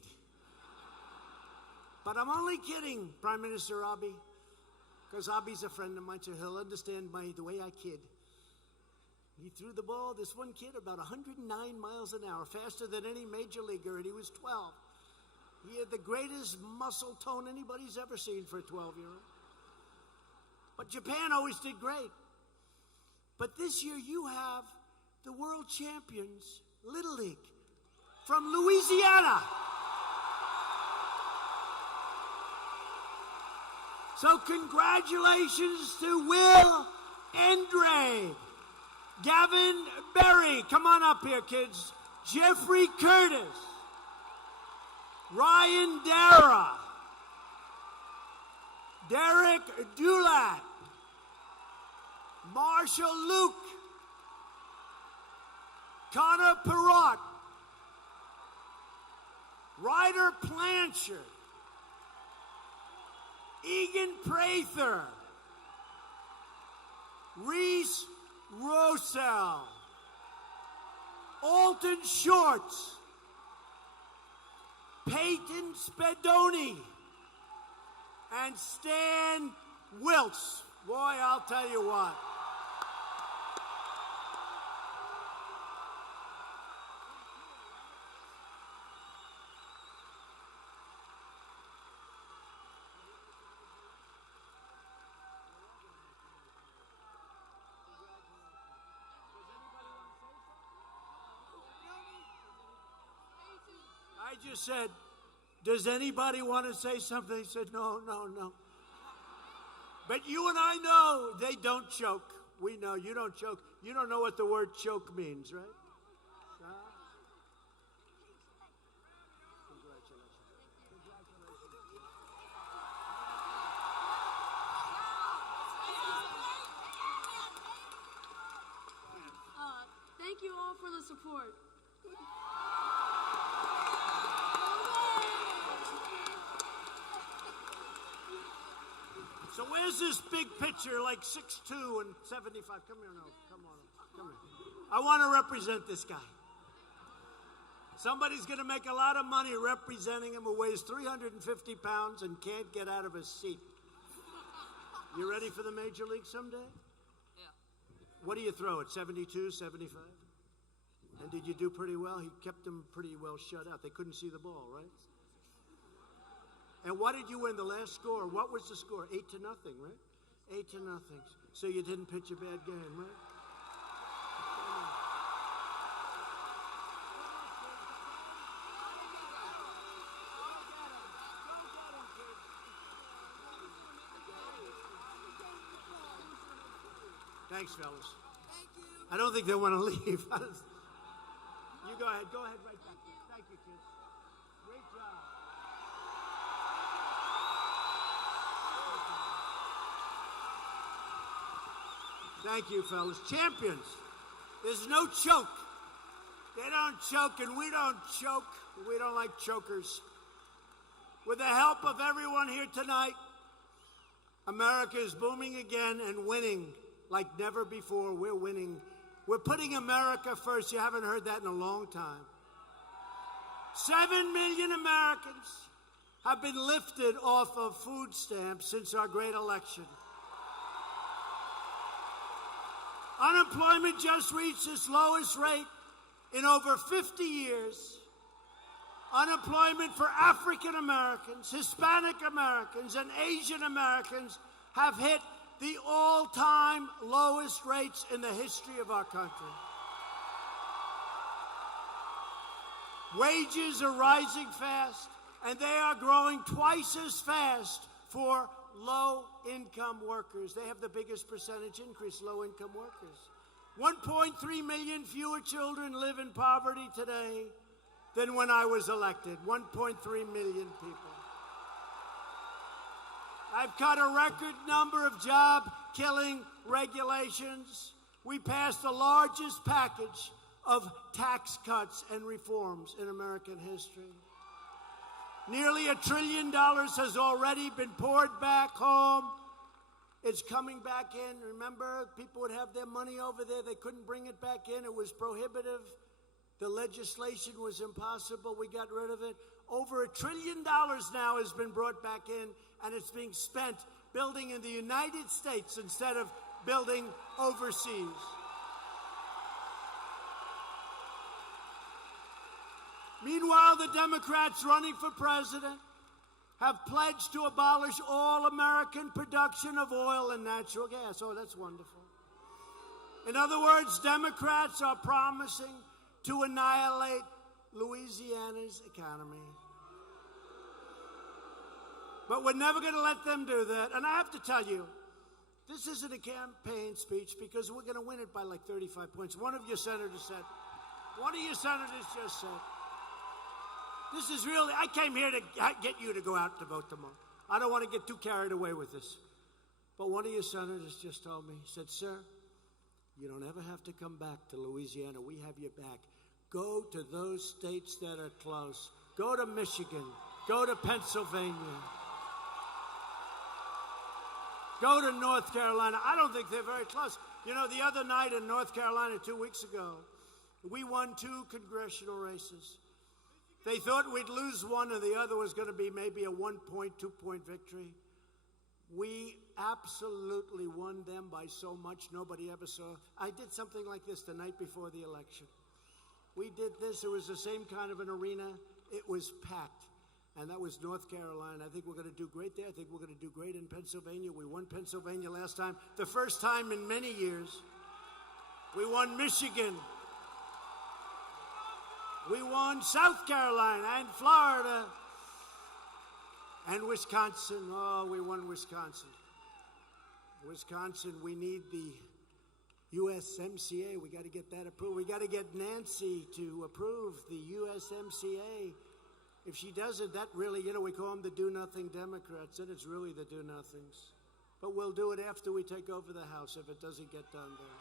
But I'm only kidding, Prime Minister Abe, because Abe's a friend of mine, so he'll understand the way I kid. He threw the ball, this one kid, about 109 miles an hour, faster than any major leaguer, and he was 12. He had the greatest muscle tone anybody's ever seen for a 12-year-old. But Japan always did great. But this year you have the world champions, Little League, from Louisiana. So congratulations to Will Andrade, Gavin Berry, come on up here, kids. Jeffrey Curtis, Ryan Dara, Derek Dulat, Marshall Luke, Connor Perrott, Ryder Blanchard, Egan Prather, Reese Rosell, Alton Shorts, Peyton Spadoni, and Stan Wiltz. Boy, I'll tell you what. I just said, does anybody want to say something? He said, no. But you and I know they don't choke. We know you don't choke. You don't know what the word choke means, right? Thank you all for the support. So where's this big picture, like 6'2" and 75? Come here, no. Come here. I want to represent this guy. Somebody's going to make a lot of money representing him who weighs 350 pounds and can't get out of his seat. You ready for the major league someday? Yeah. What do you throw at 72, 75? And did you do pretty well? He kept them pretty well shut out. They couldn't see the ball, right? And what did you win the last score? What was the score? 8-0, right? 8-0. So you didn't pitch a bad game, right? Thanks, fellas. Thank you. I don't think they want to leave. You go ahead. Go ahead right back there. Thank you, kids. Great job. Thank you, fellas. Champions. There's no choke. They don't choke, and we don't choke. We don't like chokers. With the help of everyone here tonight, America is booming again and winning like never before. We're winning We're putting America first. You haven't heard that in a long time. 7 million Americans have been lifted off of food stamps since our great election. Unemployment just reached its lowest rate in over 50 years. Unemployment for African Americans, Hispanic Americans, and Asian Americans have hit the all-time lowest rates in the history of our country. Wages are rising fast, and they are growing twice as fast for low-income workers. They have the biggest percentage increase, low-income workers. 1.3 million fewer children live in poverty today than when I was elected. 1.3 million people. I've cut a record number of job-killing regulations. We passed the largest package of tax cuts and reforms in American history. Nearly $1 trillion has already been poured back home. It's coming back in. Remember, people would have their money over there. They couldn't bring it back in. It was prohibitive. The legislation was impossible. We got rid of it. Over $1 trillion now has been brought back in, and it's being spent building in the United States instead of building overseas. Meanwhile, the Democrats running for president have pledged to abolish all American production of oil and natural gas. Oh, that's wonderful. In other words, Democrats are promising to annihilate Louisiana's economy. But we're never going to let them do that. And I have to tell you, this isn't a campaign speech because we're going to win it by like 35 points. One of your senators just said, this is really, I came here to get you to go out to vote tomorrow. I don't want to get too carried away with this. But one of your senators just told me, he said, sir, you don't ever have to come back to Louisiana. We have your back. Go to those states that are close. Go to Michigan. Go to Pennsylvania. Go to North Carolina. I don't think they're very close. You know, the other night in North Carolina 2 weeks ago, we won 2 congressional races. They thought we'd lose one and the other was going to be maybe a 1-point, 2-point victory. We absolutely won them by so much nobody ever saw. I did something like this the night before the election. We did this. It was the same kind of an arena. It was packed. And that was North Carolina. I think we're going to do great there. I think we're going to do great in Pennsylvania. We won Pennsylvania last time, the first time in many years. We won Michigan. We won South Carolina and Florida and Wisconsin. Oh, we won Wisconsin. Wisconsin, we need the USMCA. We got to get that approved. We got to get Nancy to approve the USMCA. If she doesn't, that really, we call them the do-nothing Democrats, and it's really the do-nothings. But we'll do it after we take over the House if it doesn't get done there.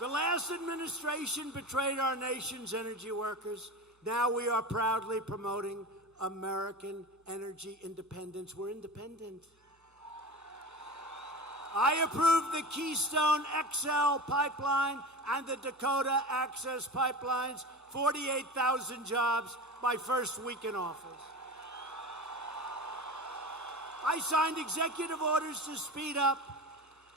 The last administration betrayed our nation's energy workers. Now we are proudly promoting American energy independence. We're independent. I approved the Keystone XL pipeline and the Dakota Access pipelines, 48,000 jobs my first week in office. I signed executive orders to speed up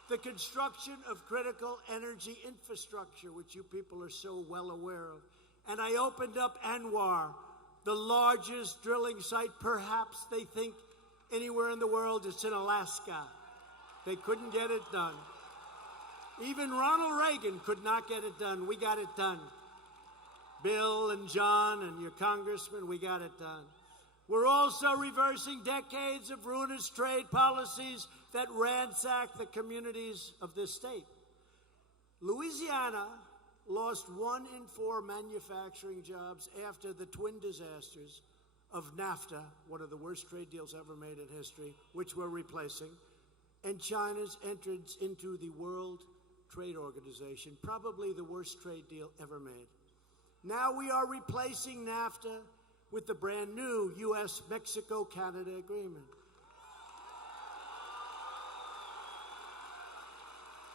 the construction of critical energy infrastructure, which you people are so well aware of. And I opened up ANWR, the largest drilling site, perhaps they think, anywhere in the world. It's in Alaska. They couldn't get it done. Even Ronald Reagan could not get it done. We got it done. Bill and John and your congressman, we got it done. We're also reversing decades of ruinous trade policies that ransack the communities of this state. Louisiana lost 1 in 4 manufacturing jobs after the twin disasters of NAFTA, one of the worst trade deals ever made in history, which we're replacing, and China's entrance into the World Trade Organization, probably the worst trade deal ever made. Now we are replacing NAFTA with the brand new U.S.-Mexico-Canada agreement.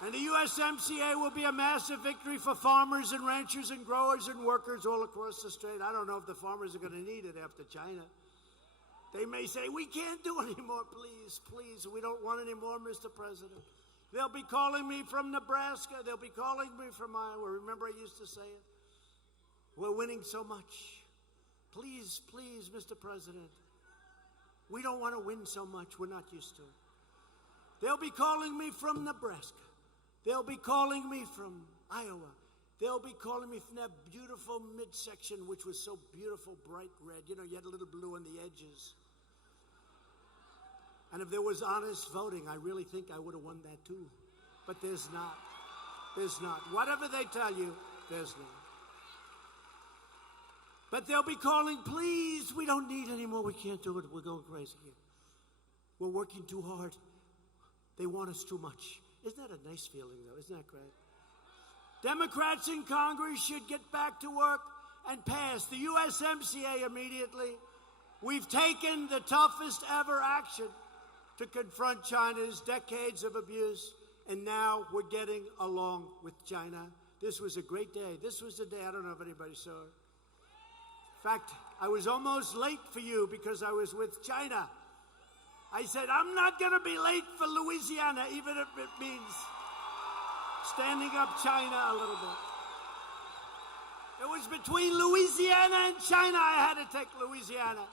And the USMCA will be a massive victory for farmers and ranchers and growers and workers all across the strait. I don't know if the farmers are going to need it after China. They may say, we can't do anymore, please, please. We don't want any more, Mr. President. They'll be calling me from Nebraska. They'll be calling me from Iowa. Remember I used to say it? We're winning so much. Please, please, Mr. President. We don't want to win so much. We're not used to it. They'll be calling me from Nebraska. They'll be calling me from Iowa. They'll be calling me from that beautiful midsection, which was so beautiful, bright red. You know, you had a little blue on the edges. And if there was honest voting, I really think I would have won that too. But there's not. There's not. Whatever they tell you, there's not. But they'll be calling, please, we don't need any more. We can't do it. We're going crazy here. We're working too hard. They want us too much. Isn't that a nice feeling, though? Isn't that great? Democrats in Congress should get back to work and pass the USMCA immediately. We've taken the toughest ever action to confront China's decades of abuse, and now we're getting along with China. This was a great day. This was the day, I don't know if anybody saw it. In fact, I was almost late for you because I was with China. I said, I'm not going to be late for Louisiana, even if it means standing up China a little bit. It was between Louisiana and China. I had to take Louisiana.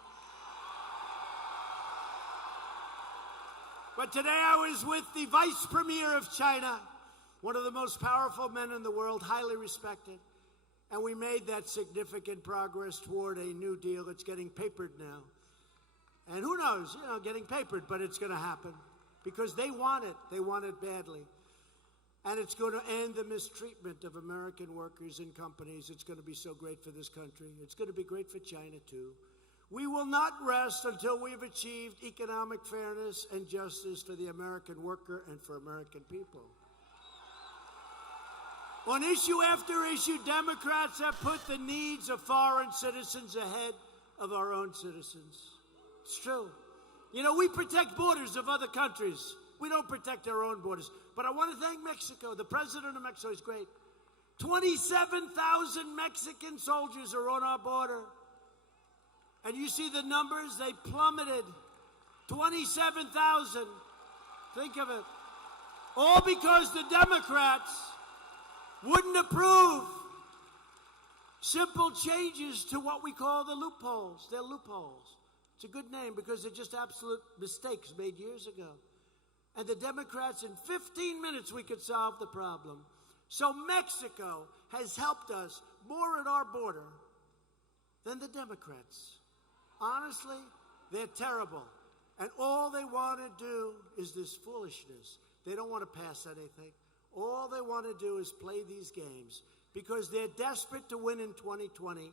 But today I was with the Vice Premier of China, one of the most powerful men in the world, highly respected. And we made that significant progress toward a new deal. It's getting papered now. And who knows, getting papered, but it's going to happen because they want it. They want it badly. And it's going to end the mistreatment of American workers and companies. It's going to be so great for this country. It's going to be great for China, too. We will not rest until we've achieved economic fairness and justice for the American worker and for American people. On issue after issue, Democrats have put the needs of foreign citizens ahead of our own citizens. It's true. We protect borders of other countries. We don't protect our own borders. But I want to thank Mexico. The president of Mexico is great. 27,000 Mexican soldiers are on our border. And you see the numbers, they plummeted. 27,000. Think of it. All because the Democrats wouldn't approve simple changes to what we call the loopholes. They're loopholes. It's a good name because they're just absolute mistakes made years ago. And the Democrats, in 15 minutes, we could solve the problem. So Mexico has helped us more at our border than the Democrats. Honestly, they're terrible. And all they want to do is this foolishness. They don't want to pass anything. All they want to do is play these games because they're desperate to win in 2020.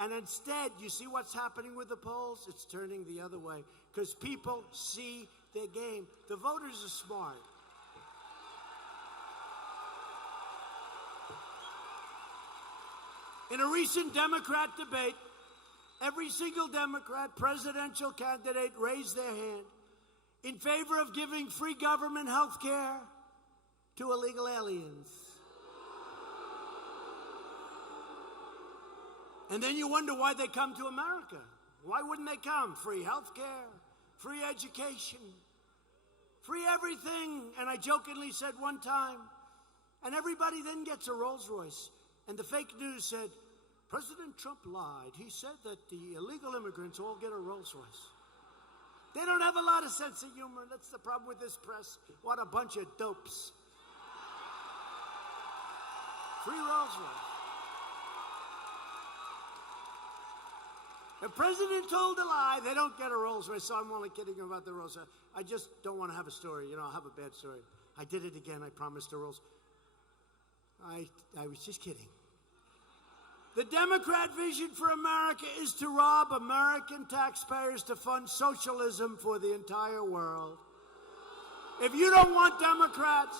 And instead, you see what's happening with the polls? It's turning the other way because people see their game. The voters are smart. In a recent Democrat debate, every single Democrat presidential candidate raised their hand in favor of giving free government health care to illegal aliens. And then you wonder why they come to America. Why wouldn't they come? Free health care, free education, free everything. And I jokingly said one time, and everybody then gets a Rolls Royce. And the fake news said, President Trump lied. He said that the illegal immigrants all get a Rolls Royce. They don't have a lot of sense of humor. That's the problem with this press. What a bunch of dopes. Free Rolls Royce. The president told a lie. They don't get a Rolls Royce, so I'm only kidding about the Rolls Royce. I just don't want to have a story. I'll have a bad story. I did it again. I promised a Rolls. I was just kidding. The Democrat vision for America is to rob American taxpayers to fund socialism for the entire world. If you don't want Democrats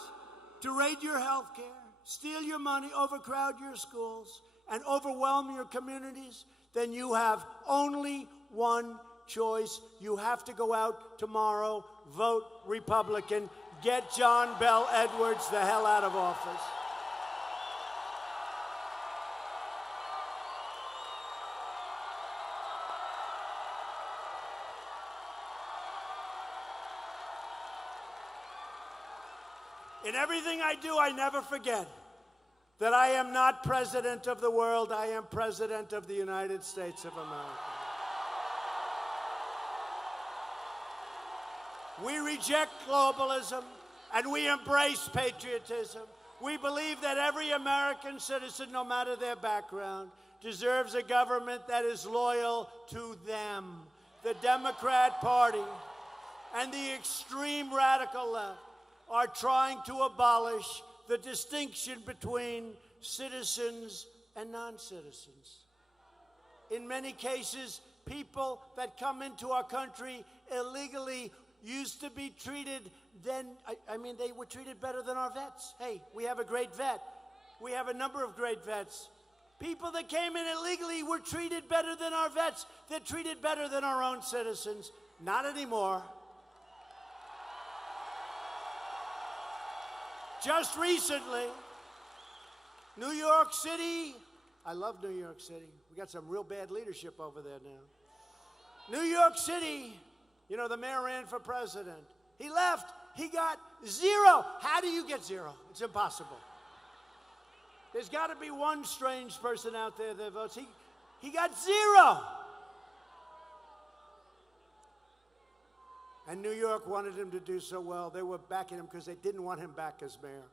to raid your health care, steal your money, overcrowd your schools, and overwhelm your communities, then you have only one choice. You have to go out tomorrow, vote Republican, get John Bell Edwards the hell out of office. In everything I do, I never forget that I am not president of the world, I am president of the United States of America. We reject globalism and we embrace patriotism. We believe that every American citizen, no matter their background, deserves a government that is loyal to them. The Democrat Party and the extreme radical left are trying to abolish the distinction between citizens and non-citizens. In many cases, people that come into our country illegally used to be treated then, they were treated better than our vets. Hey, we have a great vet. We have a number of great vets. People that came in illegally were treated better than our vets. They're treated better than our own citizens. Not anymore. Just recently, New York City, I love New York City. We got some real bad leadership over there now. New York City, you know, the mayor ran for president. He left, he got 0. How do you get 0? It's impossible. There's got to be one strange person out there that votes. He got 0. And New York wanted him to do so well. They were backing him because they didn't want him back as mayor.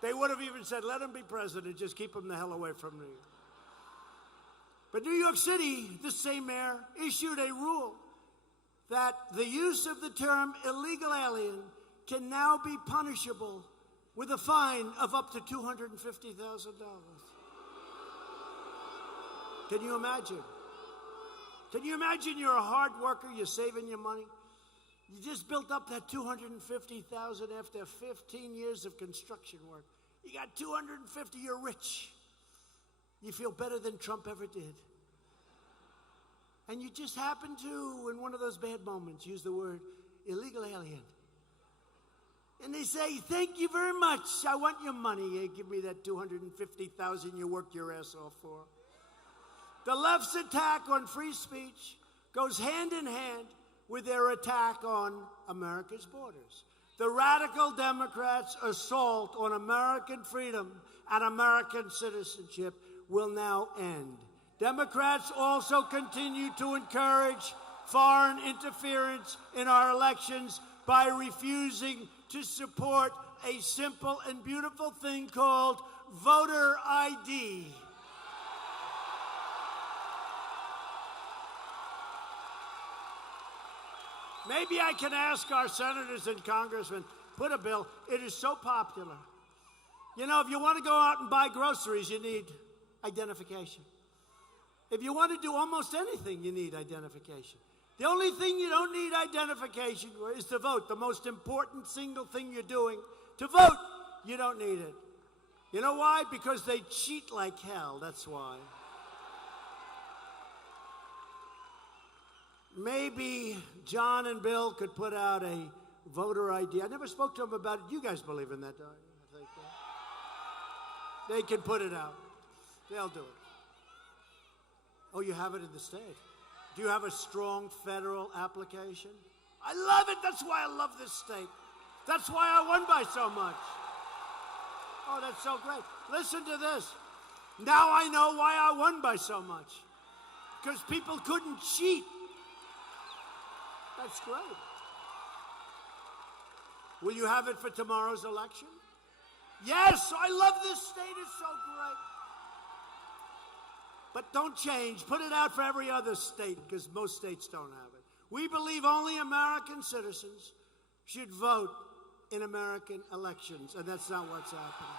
They would have even said, let him be president, just keep him the hell away from New York. But New York City, this same mayor, issued a rule that the use of the term illegal alien can now be punishable with a fine of up to $250,000. Can you imagine? Can you imagine you're a hard worker, you're saving your money? You just built up that $250,000 after 15 years of construction work. You got $250,000, you're rich. You feel better than Trump ever did. And you just happen to, in one of those bad moments, use the word illegal alien. And they say, thank you very much. I want your money. You give me that $250,000 you worked your ass off for. The left's attack on free speech goes hand in hand with their attack on America's borders. The radical Democrats' assault on American freedom and American citizenship will now end. Democrats also continue to encourage foreign interference in our elections by refusing to support a simple and beautiful thing called voter ID. Maybe I can ask our senators and congressmen, put a bill. It is so popular. You know, if you want to go out and buy groceries, you need identification. If you want to do almost anything, you need identification. The only thing you don't need identification for is to vote. The most important single thing you're doing. To vote, you don't need it. You know why? Because they cheat like hell. That's why. Maybe John and Bill could put out a voter ID. I never spoke to them about it. You guys believe in that, don't you? I think that. They can put it out. They'll do it. Oh, you have it in the state. Do you have a strong federal application? I love it. That's why I love this state. That's why I won by so much. Oh, that's so great. Listen to this. Now I know why I won by so much. Because people couldn't cheat. That's great. Will you have it for tomorrow's election? Yes, I love this state. It's so great. But don't change. Put it out for every other state, because most states don't have it. We believe only American citizens should vote in American elections, and that's not what's happening.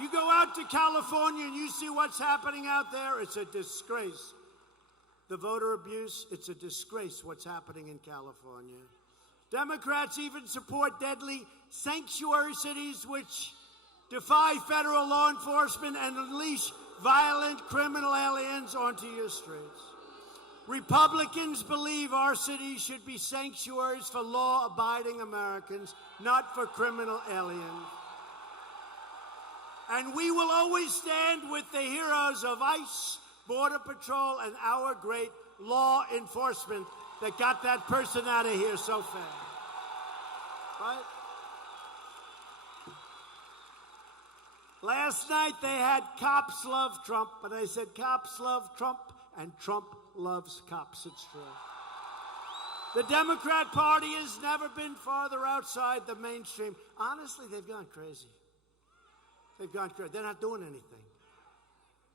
You go out to California and you see what's happening out there, it's a disgrace. The voter abuse, it's a disgrace what's happening in California. Democrats even support deadly sanctuary cities which defy federal law enforcement and unleash violent criminal aliens onto your streets. Republicans believe our cities should be sanctuaries for law-abiding Americans, not for criminal aliens. And we will always stand with the heroes of ICE, Border Patrol, and our great law enforcement that got that person out of here so fast. Right? Last night they had cops love Trump, but I said cops love Trump and Trump loves cops. It's true. The Democrat Party has never been farther outside the mainstream. Honestly, they've gone crazy. They've gone crazy. They're not doing anything.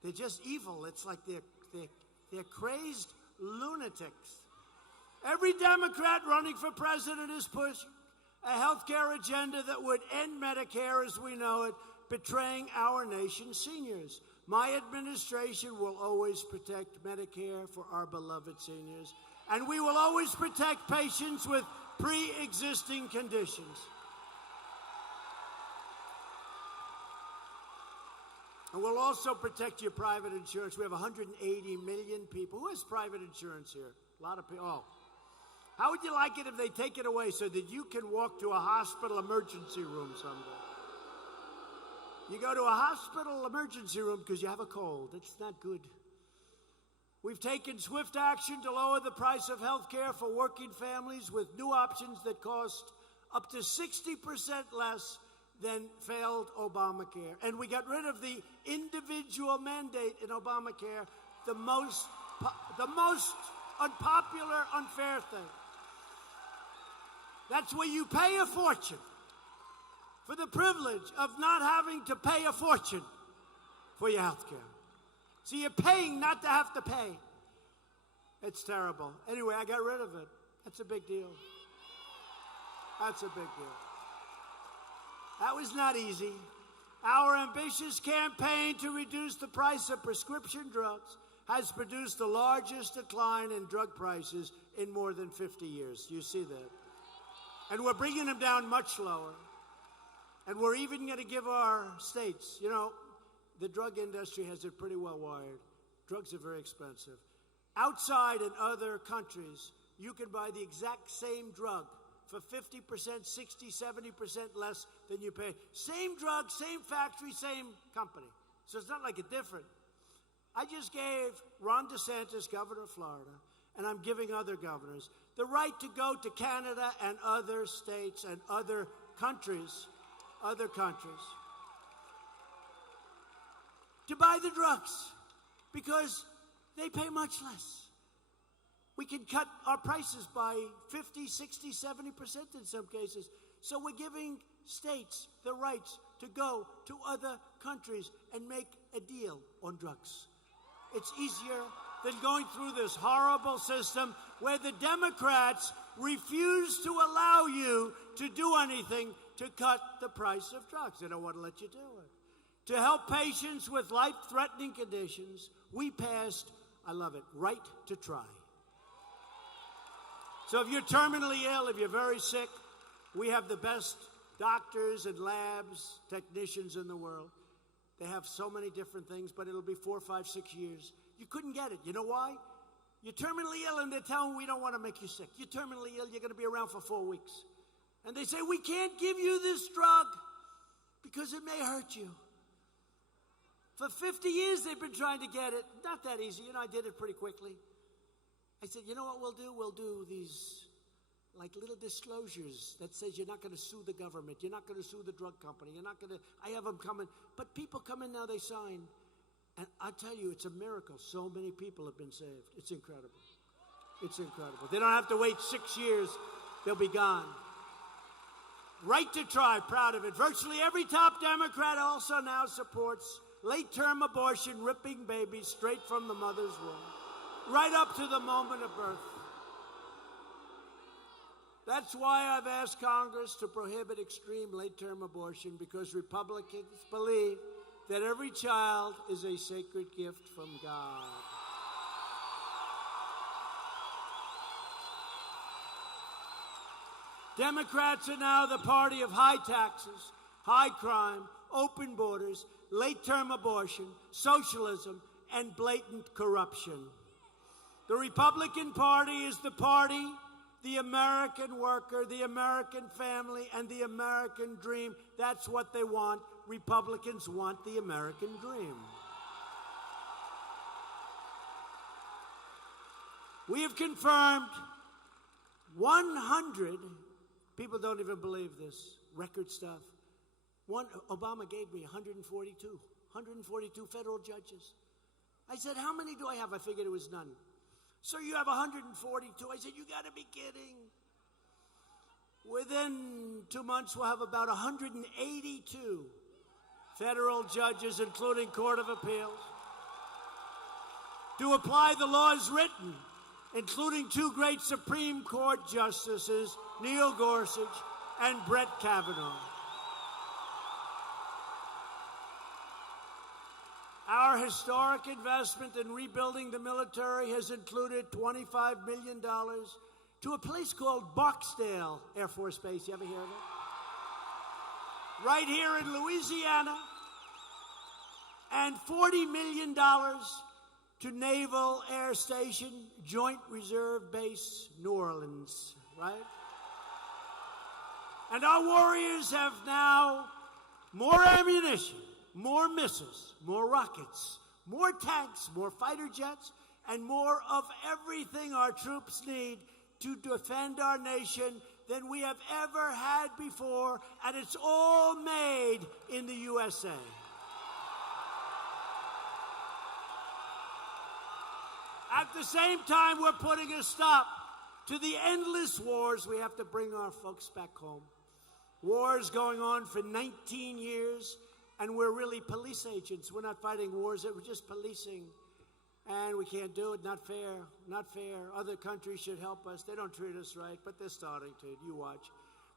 They're just evil. It's like they're crazed lunatics. Every Democrat running for president is pushing a health care agenda that would end Medicare as we know it, betraying our nation's seniors. My administration will always protect Medicare for our beloved seniors, and we will always protect patients with pre-existing conditions. And we'll also protect your private insurance. We have 180 million people. Who has private insurance here? A lot of people. Oh. How would you like it if they take it away so that you can walk to a hospital emergency room someday? You go to a hospital emergency room because you have a cold. It's not good. We've taken swift action to lower the price of health care for working families with new options that cost up to 60% less than failed Obamacare. And we got rid of the individual mandate in Obamacare, the most unpopular, unfair thing. That's where you pay a fortune for the privilege of not having to pay a fortune for your health care. So you're paying not to have to pay. It's terrible. Anyway, I got rid of it. That's a big deal. That's a big deal. That was not easy. Our ambitious campaign to reduce the price of prescription drugs has produced the largest decline in drug prices in more than 50 years. You see that? And we're bringing them down much lower. And we're even going to give our states, the drug industry has it pretty well wired. Drugs are very expensive. Outside in other countries, you can buy the exact same drug for 50%, 60, 70% less than you pay. Same drug, same factory, same company. So it's not like it's different. I just gave Ron DeSantis, governor of Florida, and I'm giving other governors the right to go to Canada and other states and other countries, to buy the drugs because they pay much less. We can cut our prices by 50, 60, 70% in some cases. So we're giving states the rights to go to other countries and make a deal on drugs. It's easier than going through this horrible system where the Democrats refuse to allow you to do anything to cut the price of drugs. They don't want to let you do it. To help patients with life-threatening conditions, we passed, I love it, right to try. So if you're terminally ill, if you're very sick, we have the best doctors and labs, technicians in the world. They have so many different things, but it'll be 4, 5, 6 years. You couldn't get it. You know why? You're terminally ill, and they're telling we don't want to make you sick. You're terminally ill. You're going to be around for 4 weeks. And they say, we can't give you this drug because it may hurt you. For 50 years, they've been trying to get it. Not that easy. I did it pretty quickly. I said, you know what we'll do? We'll do these like little disclosures that says you're not going to sue the government. You're not going to sue the drug company. You're not going to, I have them coming. But people come in now, they sign. And I tell you, it's a miracle. So many people have been saved. It's incredible. It's incredible. They don't have to wait 6 years. They'll be gone. Right to try, proud of it. Virtually every top Democrat also now supports late-term abortion, ripping babies straight from the mother's womb, right up to the moment of birth. That's why I've asked Congress to prohibit extreme late-term abortion, because Republicans believe that every child is a sacred gift from God. Democrats are now the party of high taxes, high crime, open borders, late-term abortion, socialism, and blatant corruption. The Republican Party is the party, the American worker, the American family, and the American dream. That's what they want. Republicans want the American dream. We have confirmed 100, people don't even believe this, record stuff. Obama gave me 142 federal judges. I said, how many do I have? I figured it was none. Sir, you have 142. I said, you got to be kidding. Within 2 months, we'll have about 182 federal judges, including Court of Appeals, to apply the laws written, including 2 great Supreme Court justices, Neil Gorsuch and Brett Kavanaugh. Our historic investment in rebuilding the military has included $25 million to a place called Barksdale Air Force Base. You ever hear of it? Right here in Louisiana. And $40 million to Naval Air Station, Joint Reserve Base, New Orleans, right? And our warriors have now more ammunition, more missiles, more rockets, more tanks, more fighter jets, and more of everything our troops need to defend our nation than we have ever had before, and it's all made in the USA. At the same time, we're putting a stop to the endless wars. We have to bring our folks back home. Wars going on for 19 years, and we're really police agents. We're not fighting wars, we're just policing. And we can't do it, not fair, not fair. Other countries should help us. They don't treat us right, but they're starting to, you watch.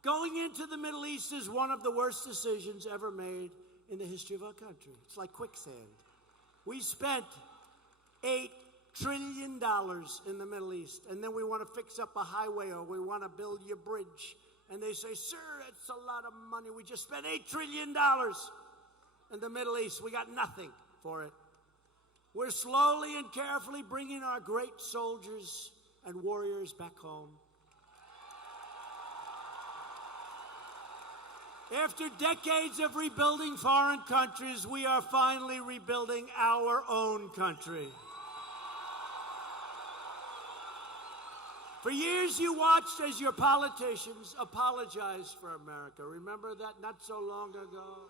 Going into the Middle East is one of the worst decisions ever made in the history of our country. It's like quicksand. We spent $8 trillion in the Middle East, and then we want to fix up a highway or we want to build you a bridge. And they say, sir, it's a lot of money. We just spent $8 trillion in the Middle East. We got nothing for it. We're slowly and carefully bringing our great soldiers and warriors back home. After decades of rebuilding foreign countries, we are finally rebuilding our own country. For years, you watched as your politicians apologized for America. Remember that? Not so long ago.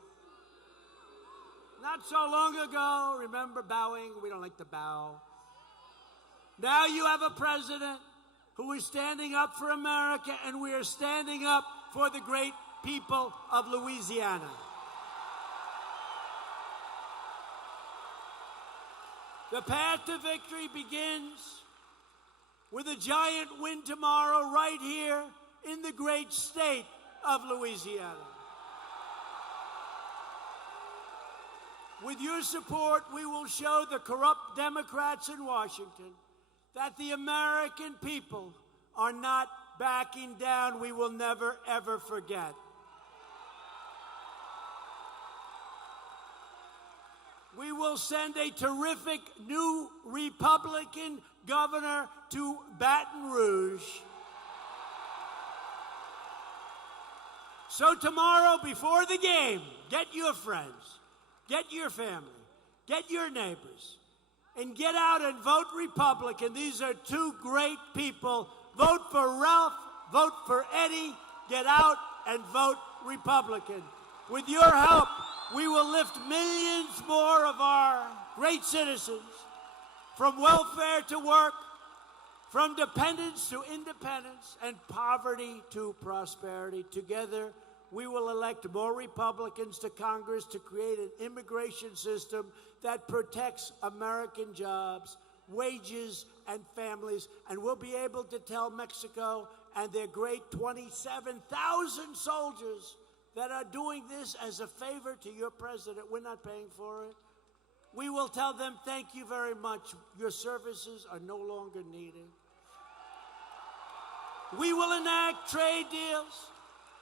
Not so long ago. Remember bowing? We don't like to bow. Now you have a president who is standing up for America, and we are standing up for the great people of Louisiana. The path to victory begins with a giant win tomorrow right here in the great state of Louisiana. With your support, we will show the corrupt Democrats in Washington that the American people are not backing down. We will never, ever forget. We will send a terrific new Republican governor to Baton Rouge. So tomorrow, before the game, get your friends, get your family, get your neighbors, and get out and vote Republican. These are 2 great people. Vote for Ralph, vote for Eddie, get out and vote Republican. With your help, we will lift millions more of our great citizens from welfare to work, from dependence to independence, and poverty to prosperity. Together, we will elect more Republicans to Congress to create an immigration system that protects American jobs, wages, and families. And we'll be able to tell Mexico and their great 27,000 soldiers that are doing this as a favor to your president. We're not paying for it. We will tell them, thank you very much. Your services are no longer needed. We will enact trade deals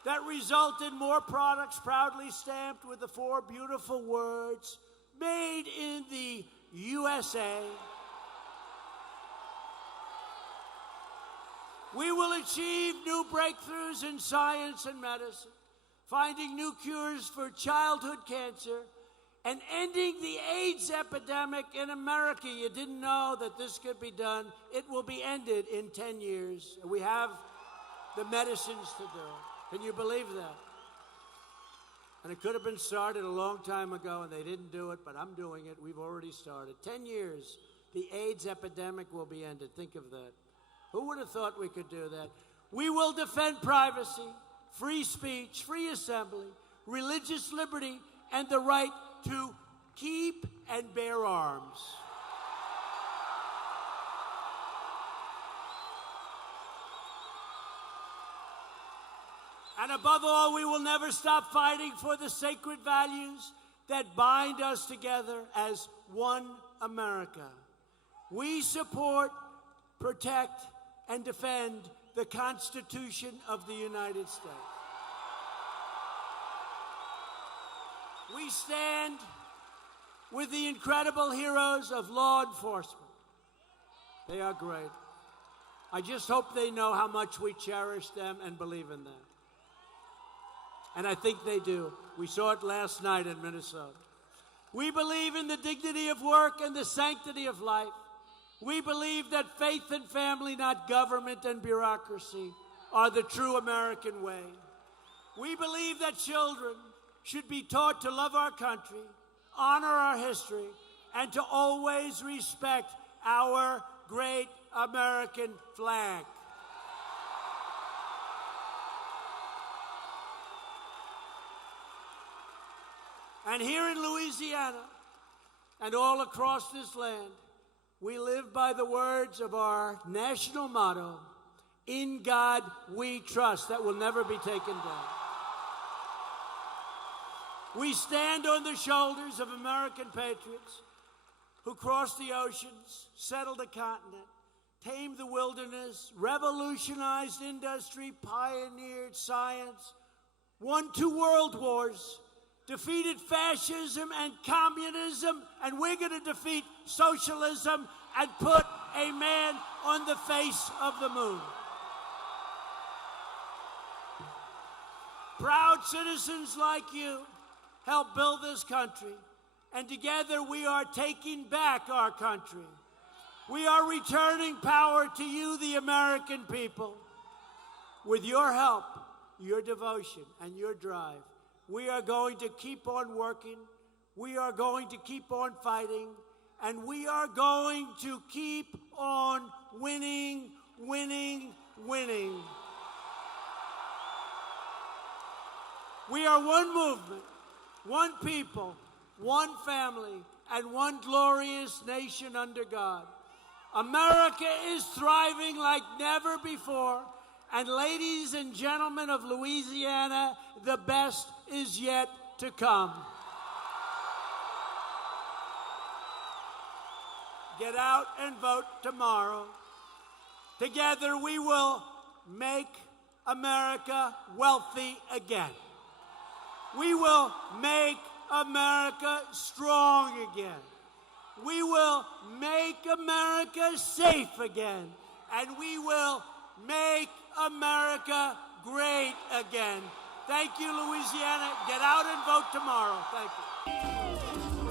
that result in more products proudly stamped with the 4 beautiful words, made in the USA. We will achieve new breakthroughs in science and medicine, finding new cures for childhood cancer, and ending the AIDS epidemic in America. You didn't know that this could be done. It will be ended in 10 years. We have the medicines to do it. Can you believe that? And it could have been started a long time ago, and they didn't do it, but I'm doing it. We've already started. 10 years, the AIDS epidemic will be ended. Think of that. Who would have thought we could do that? We will defend privacy, free speech, free assembly, religious liberty, and the right to keep and bear arms. And above all, we will never stop fighting for the sacred values that bind us together as one America. We support, protect, and defend the Constitution of the United States. We stand with the incredible heroes of law enforcement. They are great. I just hope they know how much we cherish them and believe in them. And I think they do. We saw it last night in Minnesota. We believe in the dignity of work and the sanctity of life. We believe that faith and family, not government and bureaucracy, are the true American way. We believe that children should be taught to love our country, honor our history, and to always respect our great American flag. And here in Louisiana and all across this land, we live by the words of our national motto, "In God we trust," that will never be taken down. We stand on the shoulders of American patriots who crossed the oceans, settled the continent, tamed the wilderness, revolutionized industry, pioneered science, won 2 world wars, defeated fascism and communism, and we're going to defeat socialism and put a man on the face of the moon. Proud citizens like you help build this country, and together we are taking back our country. We are returning power to you, the American people. With your help, your devotion, and your drive, we are going to keep on working, we are going to keep on fighting, and we are going to keep on winning, winning, winning. We are one movement, one people, one family, and one glorious nation under God. America is thriving like never before. And ladies and gentlemen of Louisiana, the best is yet to come. Get out and vote tomorrow. Together we will make America wealthy again. We will make America strong again. We will make America safe again. And we will make America great again. Thank you, Louisiana. Get out and vote tomorrow. Thank you.